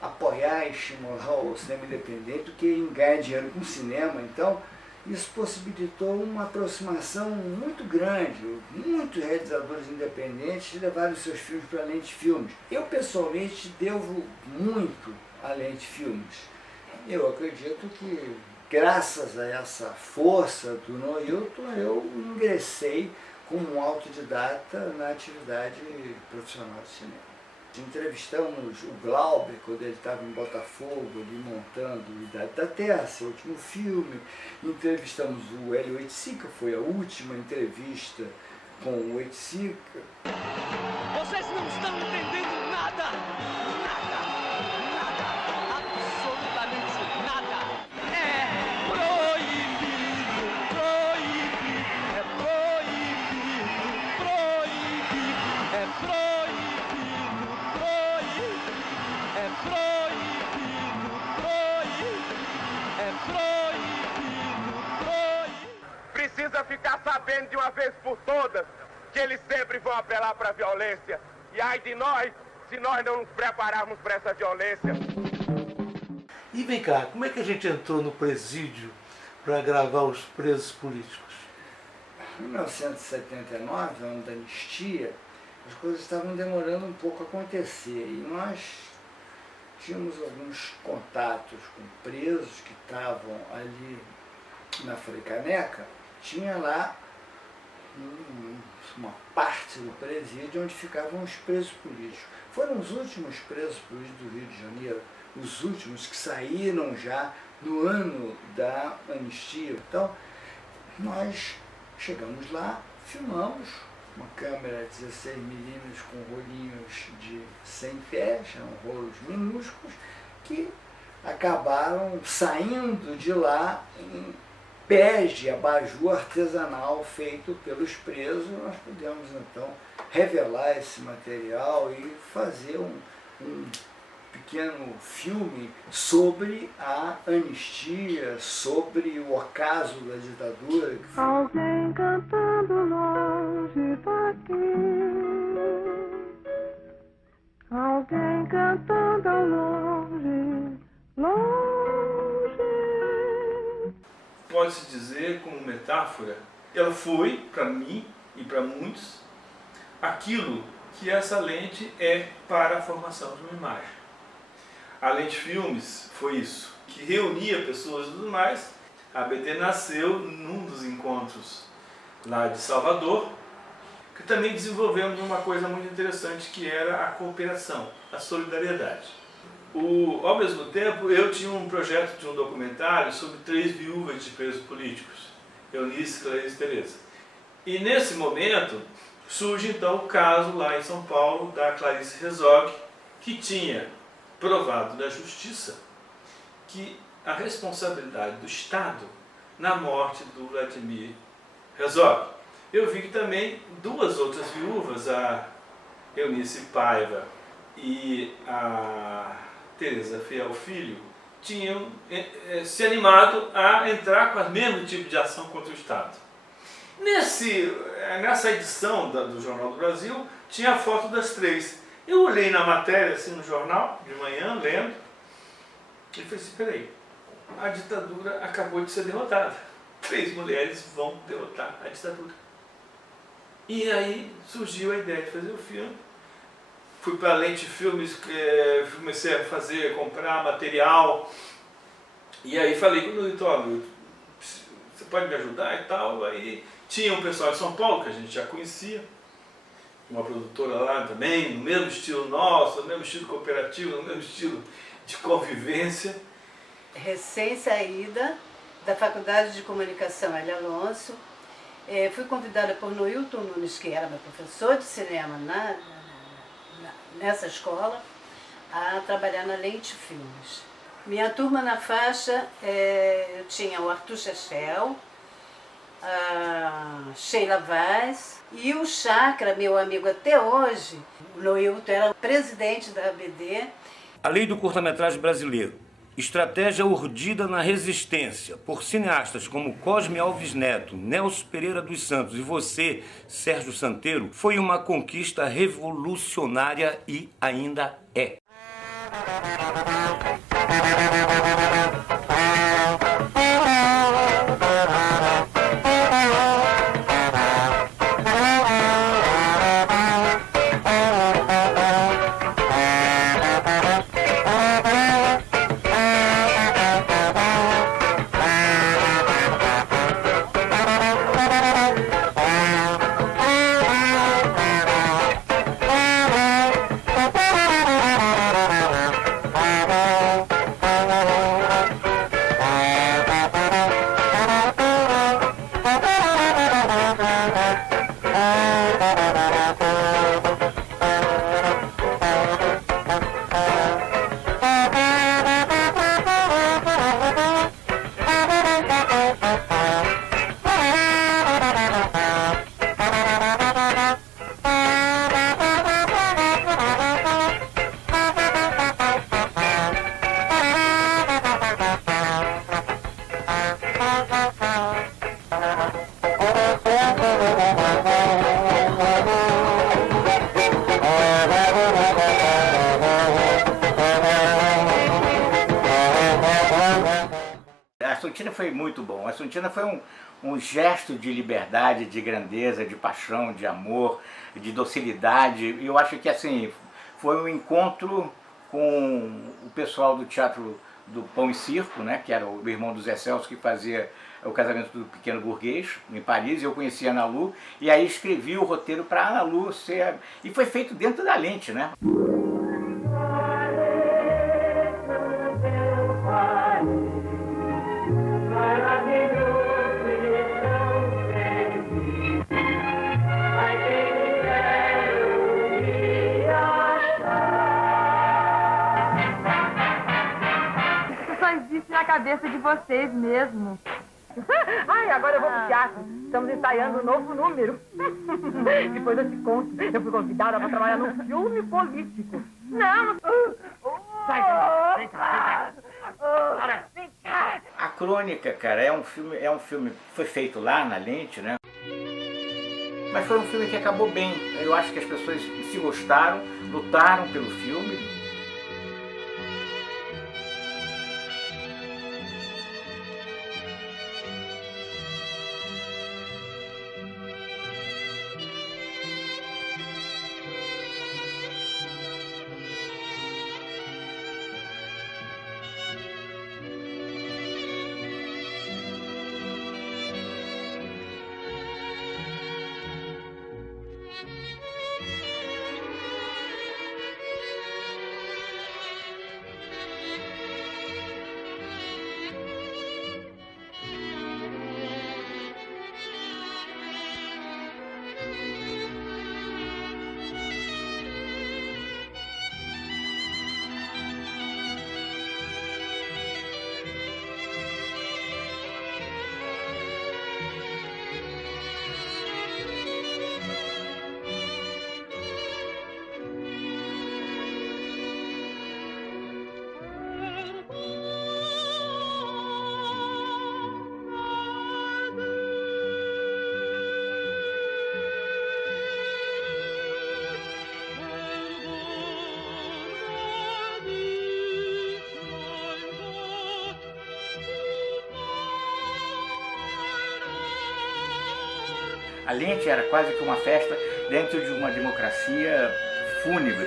apoiar e estimular o cinema independente do que em ganhar dinheiro com o cinema. Então, isso possibilitou uma aproximação muito grande. Muitos realizadores independentes levaram seus filmes para a Lente Filmes. Eu, pessoalmente, devo muito à Lente Filmes. Eu acredito que, graças a essa força do Noilton, eu ingressei como um autodidata na atividade profissional de cinema. Entrevistamos o Glauber, quando ele estava em Botafogo, ali montando Idade da Terra, seu último filme. Entrevistamos o Hélio Oiticica, foi a última entrevista com o Oiticica. Vocês não estão entendendo nada! Nada! Nada! Absolutamente nada! É proibido! Proibido! É proibido! Proibido! É proibido! Precisa ficar sabendo de uma vez por todas que eles sempre vão apelar para a violência. E ai de nós, se nós não nos prepararmos para essa violência. E vem cá, como é que a gente entrou no presídio para gravar Os Presos Políticos? Em 1979, ano da anistia, as coisas estavam demorando um pouco a acontecer. E nós tínhamos alguns contatos com presos que estavam ali na Frei Caneca. Tinha lá uma parte do presídio onde ficavam os presos políticos. Foram os últimos presos políticos do Rio de Janeiro, os últimos que saíram já no ano da anistia. Então, nós chegamos lá, filmamos, uma câmera 16mm com rolinhos de 100 pés, eram rolos minúsculos, que acabaram saindo de lá em pés de abajur artesanal feito pelos presos. Nós pudemos então revelar esse material e fazer um pequeno filme sobre a anistia, sobre o ocaso da ditadura. Alguém cantando longe daqui, alguém cantando ao longe, longe. Pode-se dizer, como metáfora, ela foi, para mim e para muitos, aquilo que essa lente é para a formação de uma imagem. A Lente Filmes foi isso, que reunia pessoas e tudo mais. A ABD nasceu num dos encontros lá de Salvador, que também desenvolvemos uma coisa muito interessante, que era a cooperação, a solidariedade. Ao mesmo tempo, eu tinha um projeto de um documentário sobre 3 viúvas de presos políticos, Eunice, Clarice e Tereza. E nesse momento, surge então o caso lá em São Paulo da Clarice Herzog, que tinha provado na justiça que a responsabilidade do Estado na morte do Vladimir Herzog. Eu vi que também 2 outras viúvas, a Eunice Paiva e a Tereza Fiel Filho, tinham se animado a entrar com o mesmo tipo de ação contra o Estado. Nessa edição do Jornal do Brasil, tinha a foto das 3. Eu olhei na matéria, assim, no jornal, de manhã, lendo, e falei assim, peraí, a ditadura acabou de ser derrotada. 3 mulheres vão derrotar a ditadura. E aí surgiu a ideia de fazer o filme. Fui para a Lente Filmes, comecei a comprar material. E aí falei com o Nilton, olha, você pode me ajudar e tal. Aí tinha um pessoal de São Paulo, que a gente já conhecia, uma produtora lá também, no mesmo estilo nosso, no mesmo estilo cooperativo, no mesmo estilo de convivência. Recém-saída da Faculdade de Comunicação Elia Alonso, fui convidada por Noilton Nunes, que era meu professor de cinema nessa escola, a trabalhar na Lente Filmes. Minha turma na faixa, eu tinha o Arthur Chechel, a Sheila Vaz e o Chakra, meu amigo até hoje. O Noilton era o presidente da ABD. A Lei do Curta-Metragem Brasileiro, estratégia urdida na resistência por cineastas como Cosme Alves Neto, Nelson Pereira dos Santos e você, Sérgio Santeiro, foi uma conquista revolucionária e ainda é. A Sontina foi muito bom. A Sontina foi um gesto de liberdade, de grandeza, de paixão, de amor, de docilidade. E eu acho que assim foi um encontro com o pessoal do Teatro do Pão e Circo, né, que era o irmão do Zé Celso, que fazia o Casamento do Pequeno Burguês, em Paris. Eu conheci a Ana Lu, e aí escrevi o roteiro para a Ana Lu ser... E foi feito dentro da Lente, né? Na cabeça de vocês mesmo. Ai, agora eu vou pro teatro. Estamos ensaiando um novo número. Depois eu te conto. Eu fui convidada para trabalhar num filme político. Não! Sai, vem cá, vem cá. A Crônica, cara, é um filme que foi feito lá na Lente, né? Mas foi um filme que acabou bem. Eu acho que as pessoas se gostaram, lutaram pelo filme. A lente era quase que uma festa dentro de uma democracia fúnebre,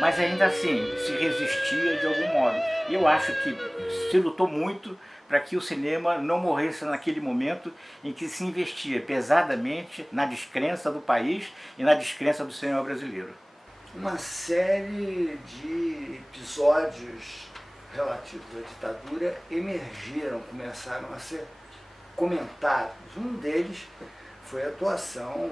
mas ainda assim se resistia de algum modo. E eu acho que se lutou muito para que o cinema não morresse naquele momento em que se investia pesadamente na descrença do país e na descrença do cinema brasileiro. Uma série de episódios relativos à ditadura emergiram, começaram a ser comentados. Um deles foi a atuação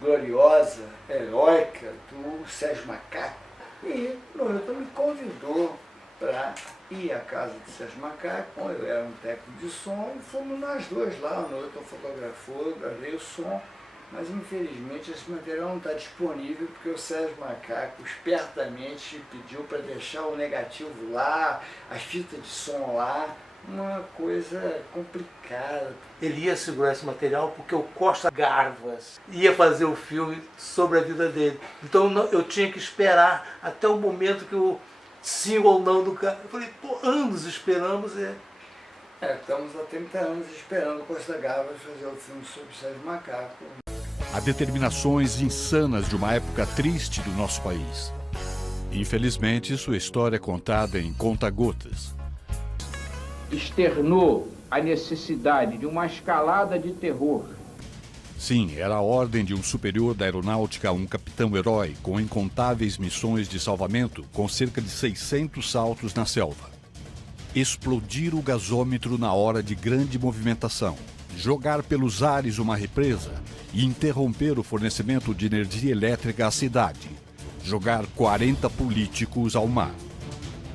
gloriosa, heróica do Sérgio Macaco. E Norton me convidou para ir à casa do Sérgio Macaco. Eu era um técnico de som e fomos nós dois lá. O Norton fotografou, eu gravei o som, mas infelizmente esse material não está disponível porque o Sérgio Macaco espertamente pediu para deixar o negativo lá, as fitas de som lá. Uma coisa complicada. Ele ia segurar esse material porque o Costa Gavras ia fazer o filme sobre a vida dele. Então eu tinha que esperar até o momento que o sim ou não do cara. Eu falei, pô, anos esperamos. Estamos há 30 anos esperando o Costa Gavras fazer o filme sobre o Sérgio Macaco. Há determinações insanas de uma época triste do nosso país. Infelizmente, sua história é contada em conta-gotas. Externou a necessidade de uma escalada de terror. Sim, era a ordem de um superior da aeronáutica, um capitão-herói, com incontáveis missões de salvamento, com cerca de 600 saltos na selva. Explodir o gasômetro na hora de grande movimentação, jogar pelos ares uma represa e interromper o fornecimento de energia elétrica à cidade, jogar 40 políticos ao mar.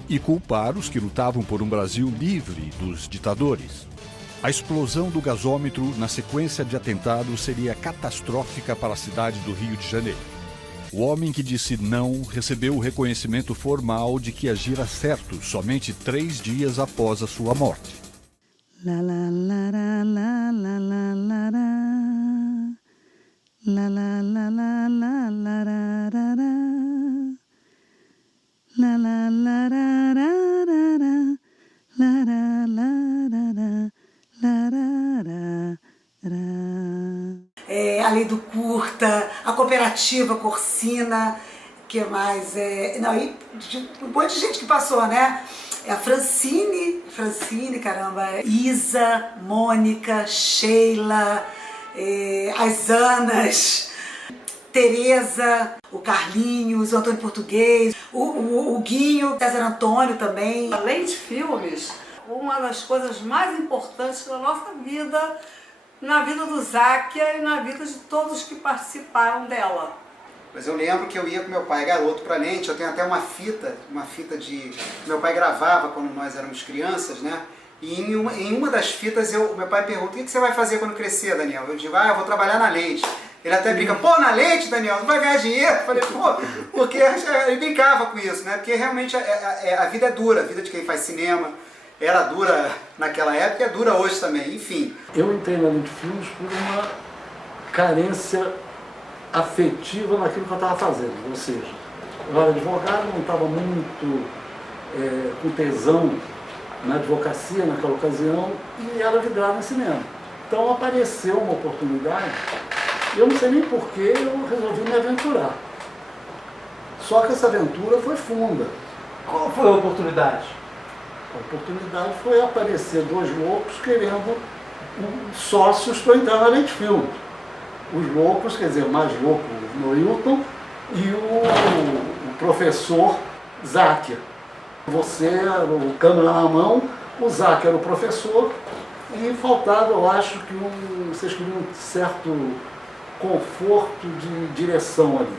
E culpar os que lutavam por um Brasil livre dos ditadores. A explosão do gasômetro na sequência de atentados seria catastrófica para a cidade do Rio de Janeiro. O homem que disse não recebeu o reconhecimento formal de que agira certo somente 3 dias após a sua morte. La la la la la la la la la la la la la la la la. La la la la la la la la la la a Lei do Curta, a Cooperativa Corsina, que mais não, e um monte de gente que passou, né? A Francine, caramba, Isa, Mônica, Sheila, as Anas, Tereza, o Carlinhos, o Antônio Português, o Guinho, César Antônio também. Além de filmes, uma das coisas mais importantes da nossa vida, na vida do Záquia e na vida de todos que participaram dela. Mas eu lembro que eu ia com meu pai, garoto, para Lente. Eu tenho até uma fita de... Meu pai gravava quando nós éramos crianças, né? E em uma das fitas, meu pai pergunta, o que você vai fazer quando crescer, Daniel? Eu digo, eu vou trabalhar na Lente. Ele até brinca, pô, na Lente, Daniel, não vai ganhar dinheiro? Eu falei, pô, porque ele brincava com isso, né? Porque realmente a vida é dura, a vida de quem faz cinema era dura naquela época e é dura hoje também, enfim. Eu entrei na Lente Filmes por uma carência afetiva naquilo que eu estava fazendo, ou seja, eu era advogado, não estava muito com tesão na advocacia naquela ocasião e era vidrado em cinema. Então apareceu uma oportunidade, e eu não sei nem porquê, eu resolvi me aventurar. Só que essa aventura foi funda. Qual foi a oportunidade? A oportunidade foi aparecer 2 loucos querendo sócios para entrar na Lente Filmes. Os loucos, quer dizer, o mais louco, o Noilton, e o professor Záquia. Você era o câmera na mão, o Záquia era o professor, e faltava, eu acho, que vocês queriam um certo conforto de direção ali.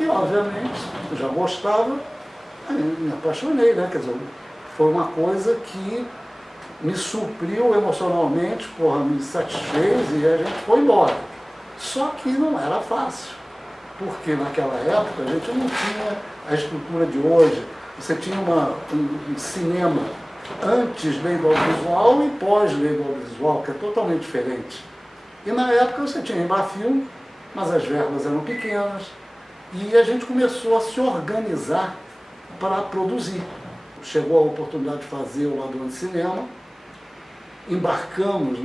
E, obviamente, eu já gostava, aí me apaixonei, né? Quer dizer, foi uma coisa que me supriu emocionalmente, me satisfez e a gente foi embora. Só que não era fácil, porque naquela época a gente não tinha a estrutura de hoje. Você tinha um cinema antes lei do audiovisual e pós-lei do audiovisual, que é totalmente diferente. E na época você tinha Embrafilme, mas as verbas eram pequenas, e a gente começou a se organizar para produzir. Chegou a oportunidade de fazer o Ladrão de Cinema, embarcamos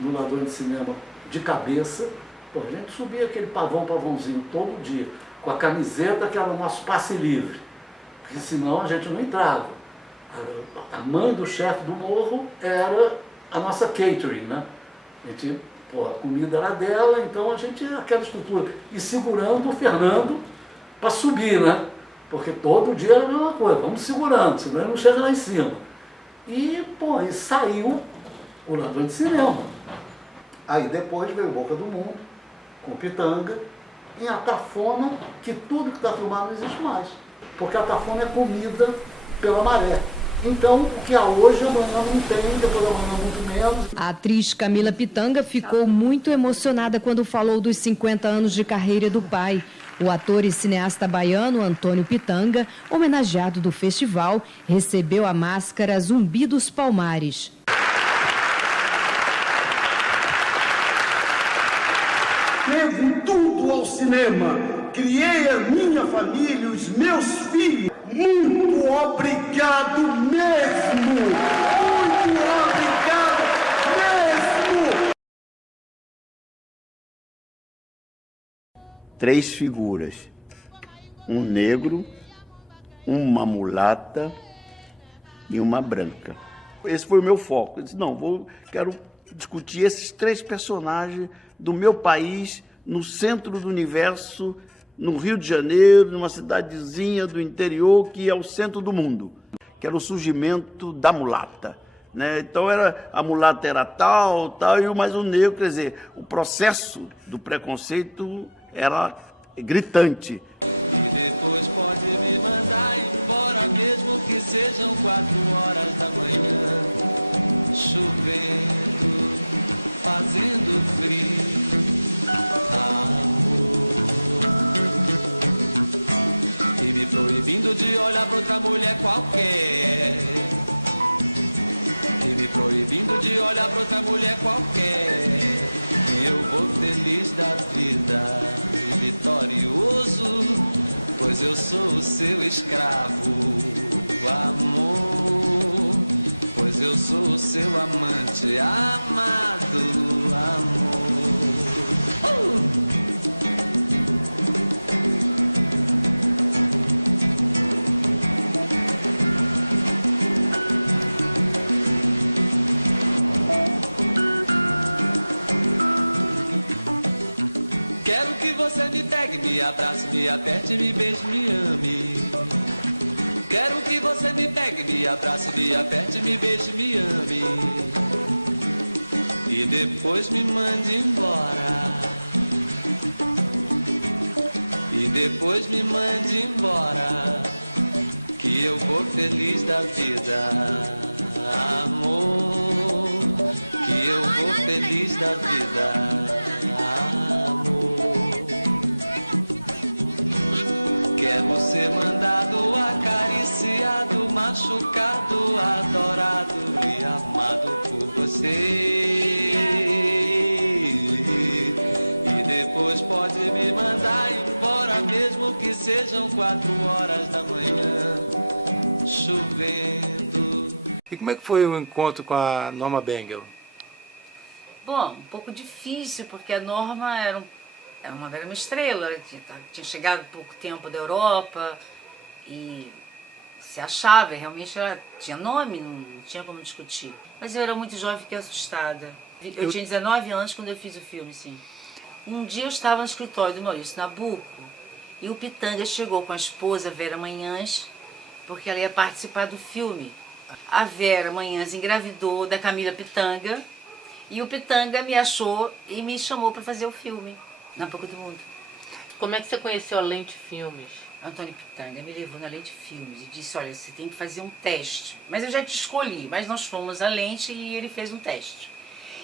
no Ladrão de Cinema de cabeça. Pô, a gente subia aquele pavãozinho todo dia, com a camiseta que era o nosso passe livre, porque senão a gente não entrava. A mãe do chefe do morro era a nossa catering, né? A gente, pô, a comida era dela, então a gente, aquela estrutura, e segurando o Fernando para subir, né? Porque todo dia era a mesma coisa, vamos segurando, senão ele não chega lá em cima. E, pô, e saiu o Ladrão de Cinema. Aí depois veio Boca do Mundo, com Pitanga, em Atafona, que tudo que está filmado não existe mais. Porque a Atafona é comida pela maré. Então, o que há hoje, amanhã não tem, depois amanhã muito menos. A atriz Camila Pitanga ficou muito emocionada quando falou dos 50 anos de carreira do pai. O ator e cineasta baiano Antônio Pitanga, homenageado do festival, recebeu a máscara Zumbi dos Palmares. Devo tudo ao cinema. Criei a minha família e os meus filhos. Muito obrigado mesmo! Muito obrigado mesmo! 3 figuras. Um negro, uma mulata e uma branca. Esse foi o meu foco. Eu disse, não, quero discutir esses 3 personagens do meu país, no centro do universo, no Rio de Janeiro, numa cidadezinha do interior que é o centro do mundo, que era o surgimento da mulata, né? Então a mulata era tal, mas o negro, quer dizer, o processo do preconceito era gritante. E depois pode me mandar embora, mesmo que sejam 4 horas da manhã, chovendo, fazendo frio, amor. E me proibindo de olhar pra outra mulher qualquer. E me proibindo de olhar pra outra mulher qualquer. E eu vou feliz da vida e vitorioso, pois eu sou o seu escravo, amor. Pois eu sou o seu amante, amado, amor. Quero que você me pegue, me abrace, me aperte, me beije, me ame. Quero que você me pegue, me abrace, me aperte, me beije, me ame. E depois me mande embora. E depois me mande embora, que eu vou feliz da vida, amor. Que eu vou feliz da vida. Quero ser mandado, acariciado, machucado, adorado e amado por você. E depois pode me mandar embora, mesmo que sejam 4 horas da manhã, chovendo. E como é que foi o encontro com a Norma Bengel? Bom, um pouco difícil, porque a Norma era uma estrela, tinha chegado há pouco tempo da Europa e se achava, realmente ela tinha nome, não tinha como discutir. Mas eu era muito jovem e fiquei assustada. Eu tinha 19 anos quando eu fiz o filme, sim. Um dia eu estava no escritório do Maurício Nabuco e o Pitanga chegou com a esposa Vera Manhãs, porque ela ia participar do filme. A Vera Manhãs engravidou da Camila Pitanga e o Pitanga me achou e me chamou para fazer o filme. Na Boca do Mundo. Como é que você conheceu a Lente Filmes? Antônio Pitanga me levou na Lente Filmes e disse, olha, você tem que fazer um teste. Mas eu já te escolhi, mas nós fomos à Lente e ele fez um teste.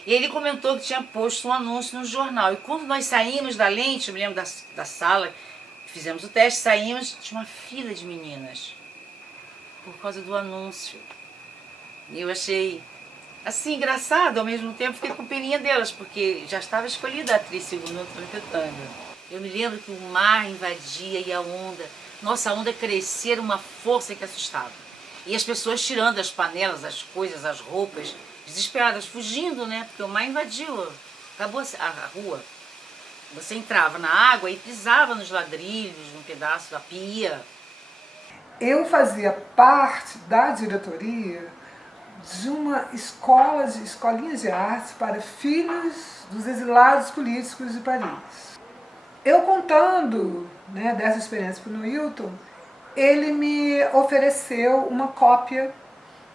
E ele comentou que tinha posto um anúncio no jornal. E quando nós saímos da Lente, eu me lembro da sala, fizemos o teste, saímos, tinha uma fila de meninas. Por causa do anúncio. E eu achei... assim, engraçado, ao mesmo tempo fiquei com peninha delas, porque já estava escolhida a atriz segundo Antônio Pitanga. Eu me lembro que o mar invadia e a onda, nossa, a onda crescia uma força que assustava. E as pessoas tirando as panelas, as coisas, as roupas, desesperadas, fugindo, né? Porque o mar invadiu acabou a rua, você entrava na água e pisava nos ladrilhos, num pedaço da pia. Eu fazia parte da diretoria de uma escolinha de artes para filhos dos exilados políticos de Paris. Eu contando, né, dessa experiência para o Newton, ele me ofereceu uma cópia.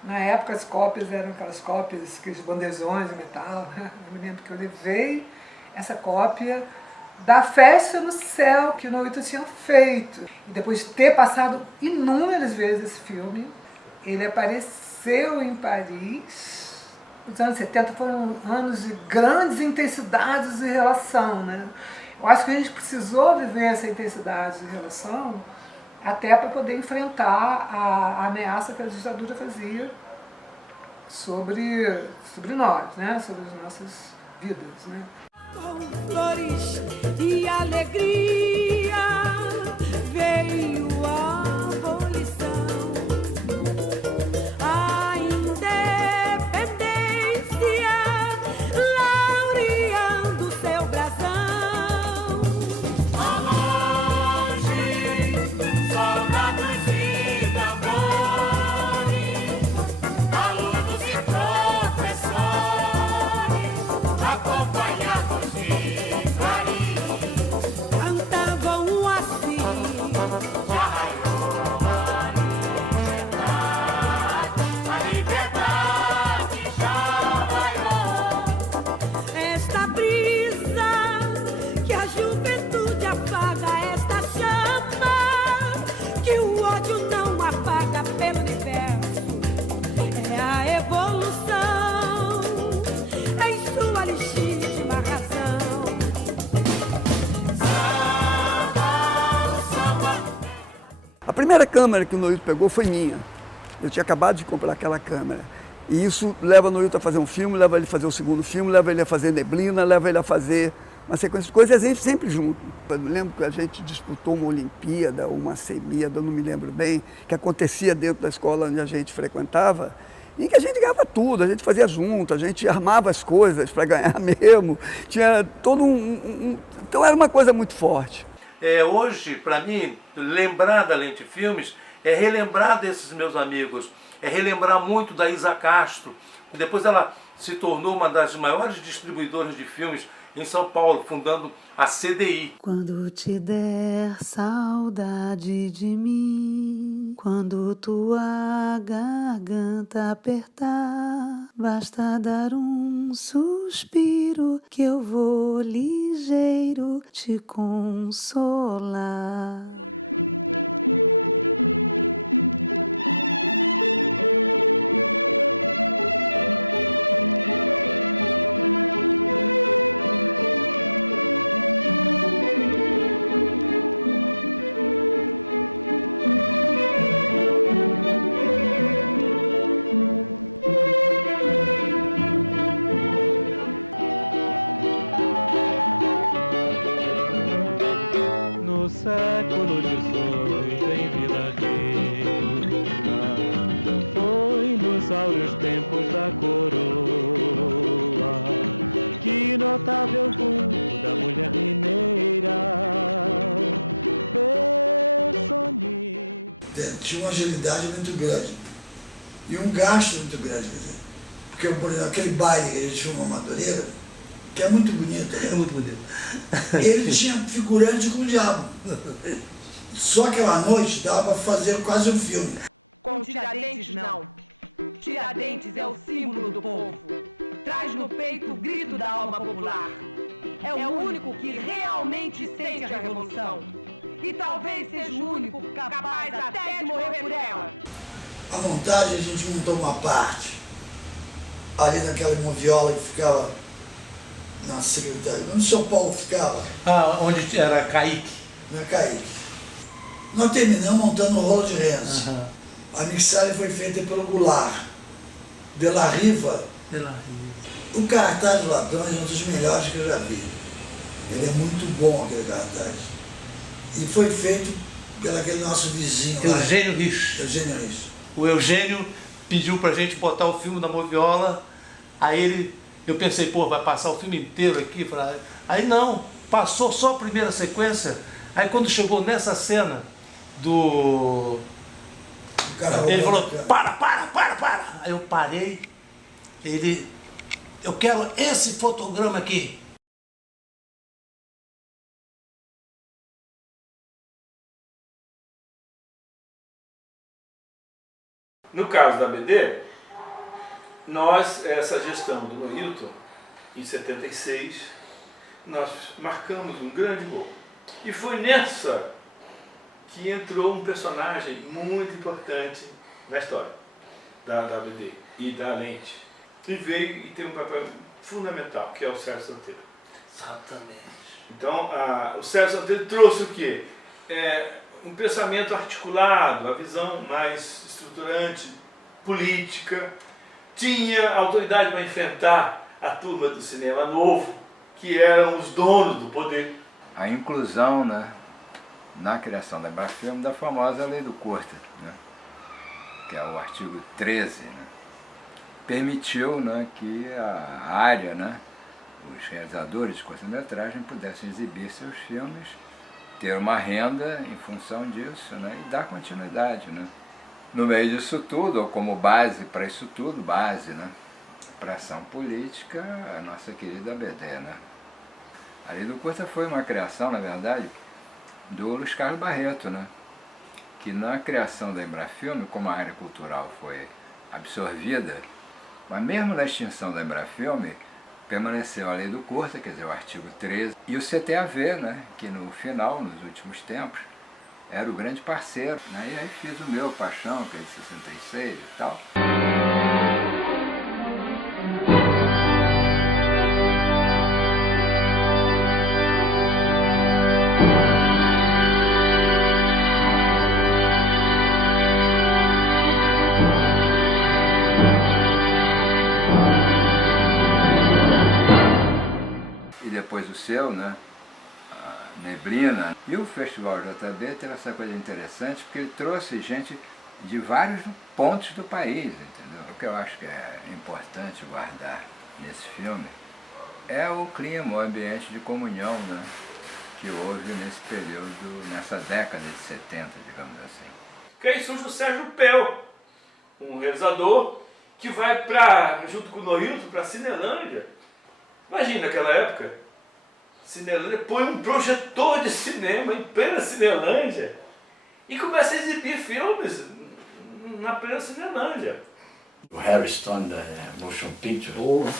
Na época as cópias eram aquelas cópias, aqueles bandejões de metal, né? Eu me lembro que eu levei essa cópia da Festa no Céu que o Newton tinha feito. E depois de ter passado inúmeras vezes esse filme, ele apareceu em Paris. Os anos 70 foram anos de grandes intensidades de relação, né? Eu acho que a gente precisou viver essa intensidade de relação até para poder enfrentar a ameaça que a ditadura fazia sobre nós, né? Sobre as nossas vidas, né? Flores e alegria veio a abolição, a independência laureando seu brasão. A margem, soldados e tambores, alunos e professores, acompanhados de A primeira câmera que o Newton pegou foi minha. Eu tinha acabado de comprar aquela câmera. E isso leva o Newton a fazer um filme, leva ele a fazer o segundo filme, leva ele a fazer Neblina, leva ele a fazer uma sequência de coisas, e a gente sempre junto. Eu lembro que a gente disputou uma Olimpíada, uma semíada, eu não me lembro bem, que acontecia dentro da escola onde a gente frequentava, em que a gente ganhava tudo, a gente fazia junto, a gente armava as coisas para ganhar mesmo. Tinha todo Então era uma coisa muito forte. Hoje, para mim, lembrar da Lente Filmes é relembrar desses meus amigos, é relembrar muito da Isa Castro. Depois ela se tornou uma das maiores distribuidoras de filmes em São Paulo, fundando a CDI. Quando te der saudade de mim, quando tua garganta apertar, basta dar um suspiro que eu vou ligeiro te consolar. Século XVIII em Vila Rica, foi nos áureos tempos da coroa, que notável vulto da mulher mineira, Personne. Tinha uma agilidade muito grande e um gasto muito grande, quer dizer, porque, por exemplo, aquele baile que a gente filmou na Madureira, que é muito bonito. É muito bonito. Ele tinha figurante com o diabo. Só aquela noite dava para fazer quase um filme. Com Tiradentes, não. Tiradentes é o símbolo do povo. Traz no peito o grito da alma popular. É o único que realmente sente a revolução. E talvez seja o único capaz até de morrer por ela. A montagem a gente montou uma parte. Ali naquela moviola que ficava na secretaria, onde o São Paulo ficava. Onde era Caique. Na Caique. Nós terminamos montando o rolo de Renzo. A mixagem foi feita pelo Goulart, de La Riva. O cartaz do Ladrões é um dos melhores que eu já vi. Ele é muito bom, aquele cartaz. E foi feito pelo aquele nosso vizinho Eugênio Rich. Eugênio Rich. O Eugênio pediu pra gente botar o filme da moviola, aí ele Eu pensei, pô, vai passar o filme inteiro aqui. Aí não, passou só a primeira sequência. Aí quando chegou nessa cena do... Ele falou, para. Aí eu parei. Eu quero esse fotograma aqui. No caso da BD, essa gestão do Noilton, em 76, nós marcamos um grande gol. E foi nessa que entrou um personagem muito importante na história da BD e da lente. E veio e tem um papel fundamental, que é o Sérgio Santelli. Exatamente. Então, o Sérgio Santelli trouxe o quê? Um pensamento articulado, a visão mais estruturante, política, tinha autoridade para enfrentar a turma do cinema novo, que eram os donos do poder. A inclusão, né, na criação da Embrafilme da famosa Lei do Curta, né, que é o artigo 13, né, permitiu, né, que a área, né, os realizadores de curta-metragem pudessem exibir seus filmes, ter uma renda em função disso, né, e dar continuidade, né. No meio disso tudo, ou como base para isso tudo, né, para ação política, a nossa querida BD, né. A Lei do Curta foi uma criação, na verdade, do Luiz Carlos Barreto, né, que na criação da Embrafilme, como a área cultural foi absorvida, mas mesmo na extinção da Embrafilme, permaneceu a Lei do Curta, quer dizer, o artigo 13, e o CTAV, né, que no final, nos últimos tempos, era o grande parceiro, né, e aí fiz o meu Paixão, que é de 66 e tal. Depois o seu, né, a Neblina. E o Festival JB teve essa coisa interessante, porque ele trouxe gente de vários pontos do país, entendeu? O que eu acho que é importante guardar nesse filme é o clima, o ambiente de comunhão, né, que houve nesse período, nessa década de 70, digamos assim. Que aí surge o Sérgio Pel, um realizador que vai junto com o Noilton, para Cinelândia. Imagina naquela época, Cinelândia põe um projetor de cinema em plena Cinelândia e começa a exibir filmes na plena Cinelândia. O Harry Stone da Motion Picture,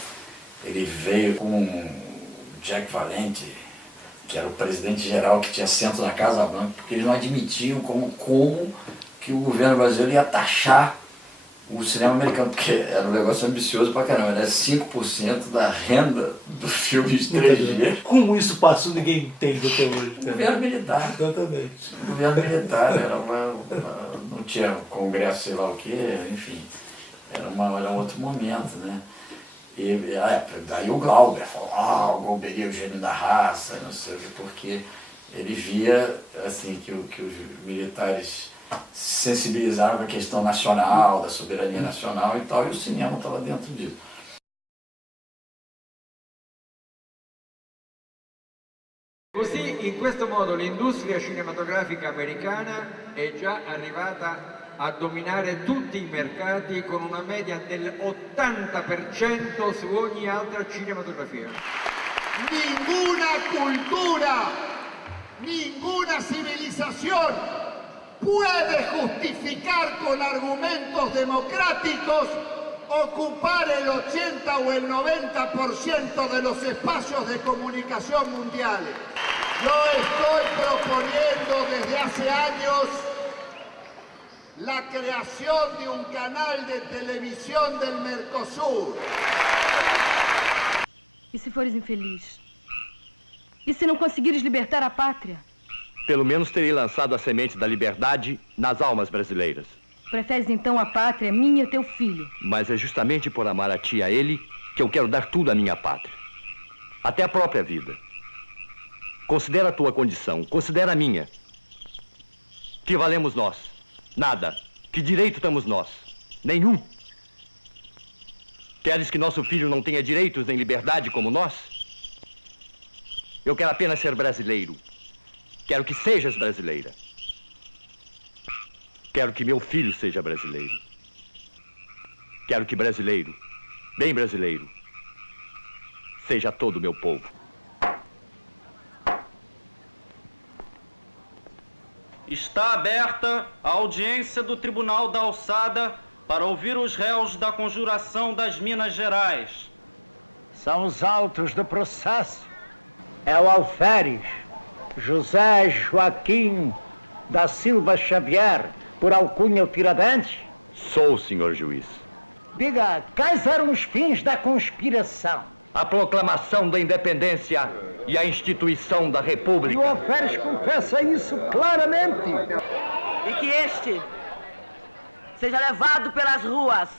ele veio com o Jack Valente, que era o presidente geral que tinha assento na Casa Branca, porque eles não admitiam como que o governo brasileiro ia taxar o cinema americano, porque era um negócio ambicioso pra caramba, era 5% da renda do filme estrangeiro. Como isso passou, ninguém entende até hoje. Governo militar. Exatamente. Governo militar, era não tinha congresso, sei lá o que, enfim, era outro momento, né? E daí o Glauber falou, o Glauber é o gênio da raça, não sei o que, porque ele via assim, que os militares se sensibilizaram com a questão nacional, da soberania nacional e tal, e o cinema estava dentro disso. Così, in questo modo, l'industria cinematografica americana è già arrivata a dominare tutti i mercati con una media del 80% su ogni altra cinematografia. Ninguna cultura, ninguna civilización puede justificar con argumentos democráticos ocupar el 80 o el 90% de los espacios de comunicación mundiales. Yo estoy proponiendo desde hace años la creación de un canal de televisión del Mercosur. E se fores infeliz? E se não conseguires libertar a pátria? Pelo menos terei lançado a semente da liberdade nas almas brasileiras. Preferes então a pátria, minha e teu filho? Mas é justamente por amar a ti e a ele que eu quero dar tudo à minha pátria. Até a própria vida. Considera a tua condição, considera a minha. Que valemos nós? Nada. Que direito temos nós? Nenhum. Queres que nosso filho não tenha direitos nem liberdade como nós? Eu quero apenas ser brasileiro. Quero que sejas brasileira. Quero que meu filho seja brasileiro. Quero que brasileiro, bem brasileiro, seja todo o meu povo. Está aberta a audiência do Tribunal da Alçada para ouvir os réus da Conjuração das Minas Gerais. São os autos do processo. É o alferes José Joaquim da Silva Xavier, por alcunha o Tiradentes? Sou, senhor juiz. Diga, quais eram os fins da conspiração? A proclamação da independência e a instituição da República. E o alferes confessa isso claramente. E que este seja levado pelas ruas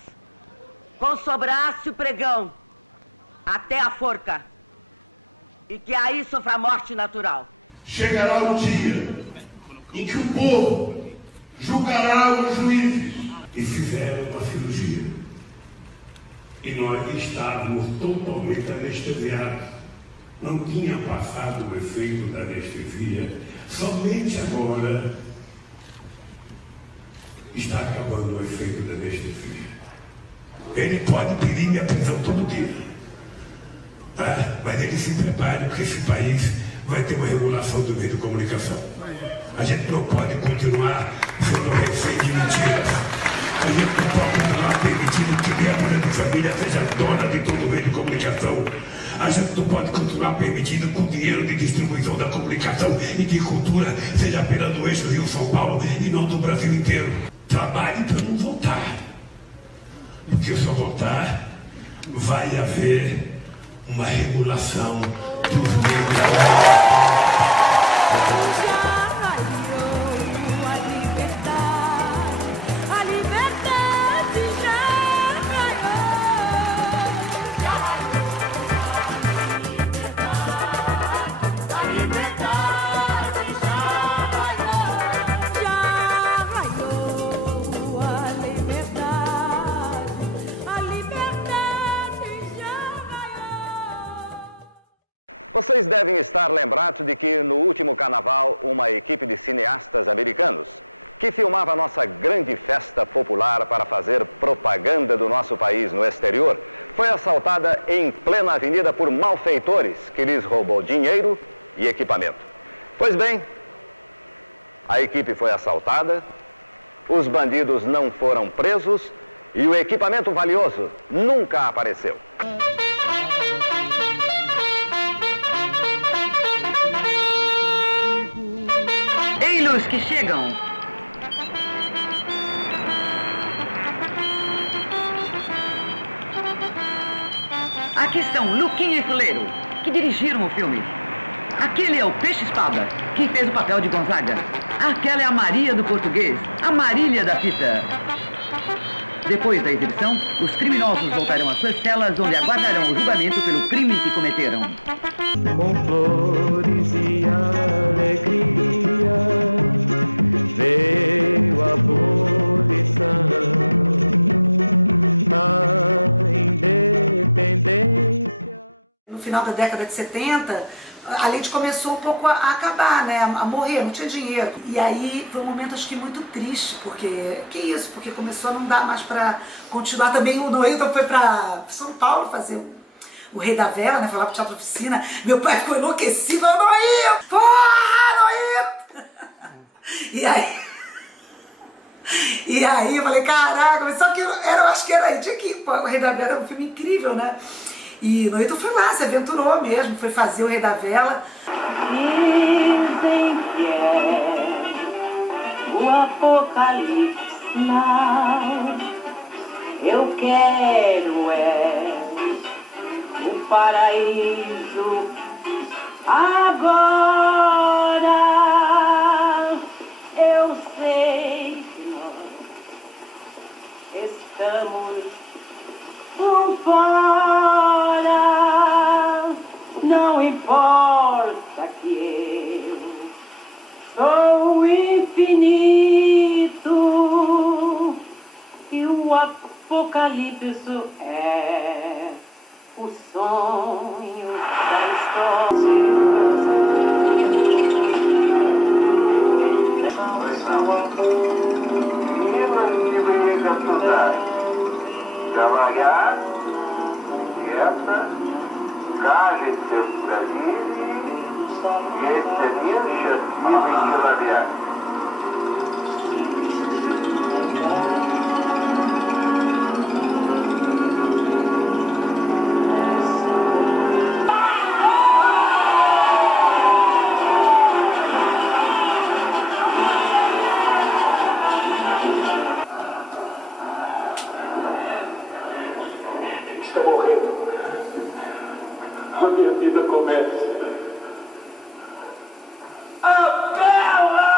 com sobraço e pregão até a forca e que aí sofra a morte natural. Chegará o dia em que o povo julgará os juízes que fizeram uma cirurgia. E nós estávamos totalmente anestesiados. Não tinha passado o efeito da anestesia. Somente agora está acabando o efeito da anestesia. Ele pode pedir minha prisão todo dia. Mas ele se prepare, porque esse país vai ter uma regulação do meio de comunicação. A gente não pode continuar sendo refém de mentiras. A gente não pode continuar permitindo que minha mulher de família seja dona de todo o meio de comunicação. A gente não pode continuar permitindo que o dinheiro de distribuição da comunicação e de cultura seja apenas do eixo Rio-São Paulo e não do Brasil inteiro. Trabalhe para não voltar. Porque se eu voltar, vai haver uma regulação dos meios. Vocês devem estar lembrados de que no último carnaval, uma equipe de cineastas americanos que filmava a nossa grande festa popular para fazer propaganda do nosso país no exterior, foi assaltada em plena avenida por malfeitores que lhes roubou dinheiro e equipamento. Pois bem, a equipe foi assaltada, os bandidos não foram presos e o equipamento valioso nunca apareceu. Ei-los que chegam! Aqui estão Luquinha e Fuleiro, que dirigiram o filme. Aquele é o Peixe-Espada, que fez o papel de Gonzaga. Aquela é a Maria do Português, a Marília da Fita. Depois da exibição, os criminosos voltarão às suas celas, onde aguardarão o julgamento pelo crime que cometeram. Com flores e alegria veio a abolição, a independência. No final da década de 70, a Leite começou um pouco a acabar, né? A morrer, não tinha dinheiro. E aí foi um momento, acho que muito triste, porque... Que isso? Porque começou a não dar mais pra continuar. Também o Noilton foi pra São Paulo fazer o Rei da Vela, né? Foi lá pro Teatro Oficina. Meu pai ficou enlouquecido. Falou, Noilton! Porra, Noilton! E aí eu falei, caraca, mas só que eu acho que era... Tinha que... O Rei da Vela é um filme incrível, né? E Noilton foi lá, se aventurou mesmo, foi fazer o Rei da Vela. Dizem que é o apocalipse now. Eu quero é o paraíso agora. Eu sei que nós estamos fora, não importa que eu sou infinito e o apocalipse é sonho da história. Trabalhar, quieta, кажется в Бразилии, есть один счастливый человек. Está morrendo. A minha vida começa. A Bela!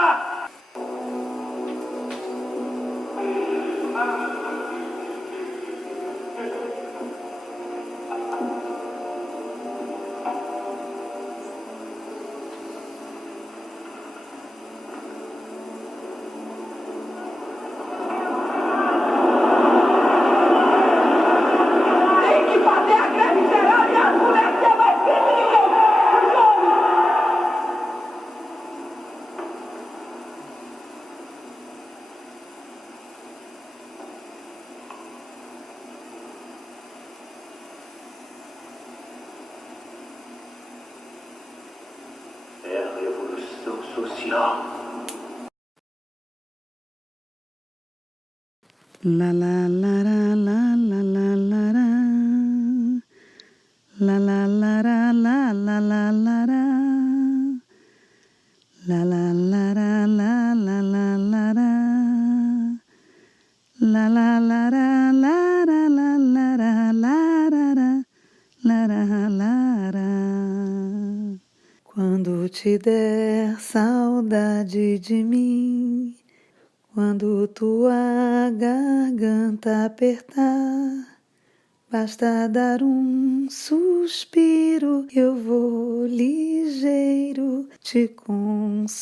Tem que fazer a greve geral e a mulher que é mais firme do que os homens. É a revolução social. La la la la la la la la la. La la la la la la la la la. La la la la la la la la la. La la la la la la la la la la la la la. Quando te der saudade de mim, quando tua garganta apertar, basta dar um suspiro, eu vou ligeiro te consolar.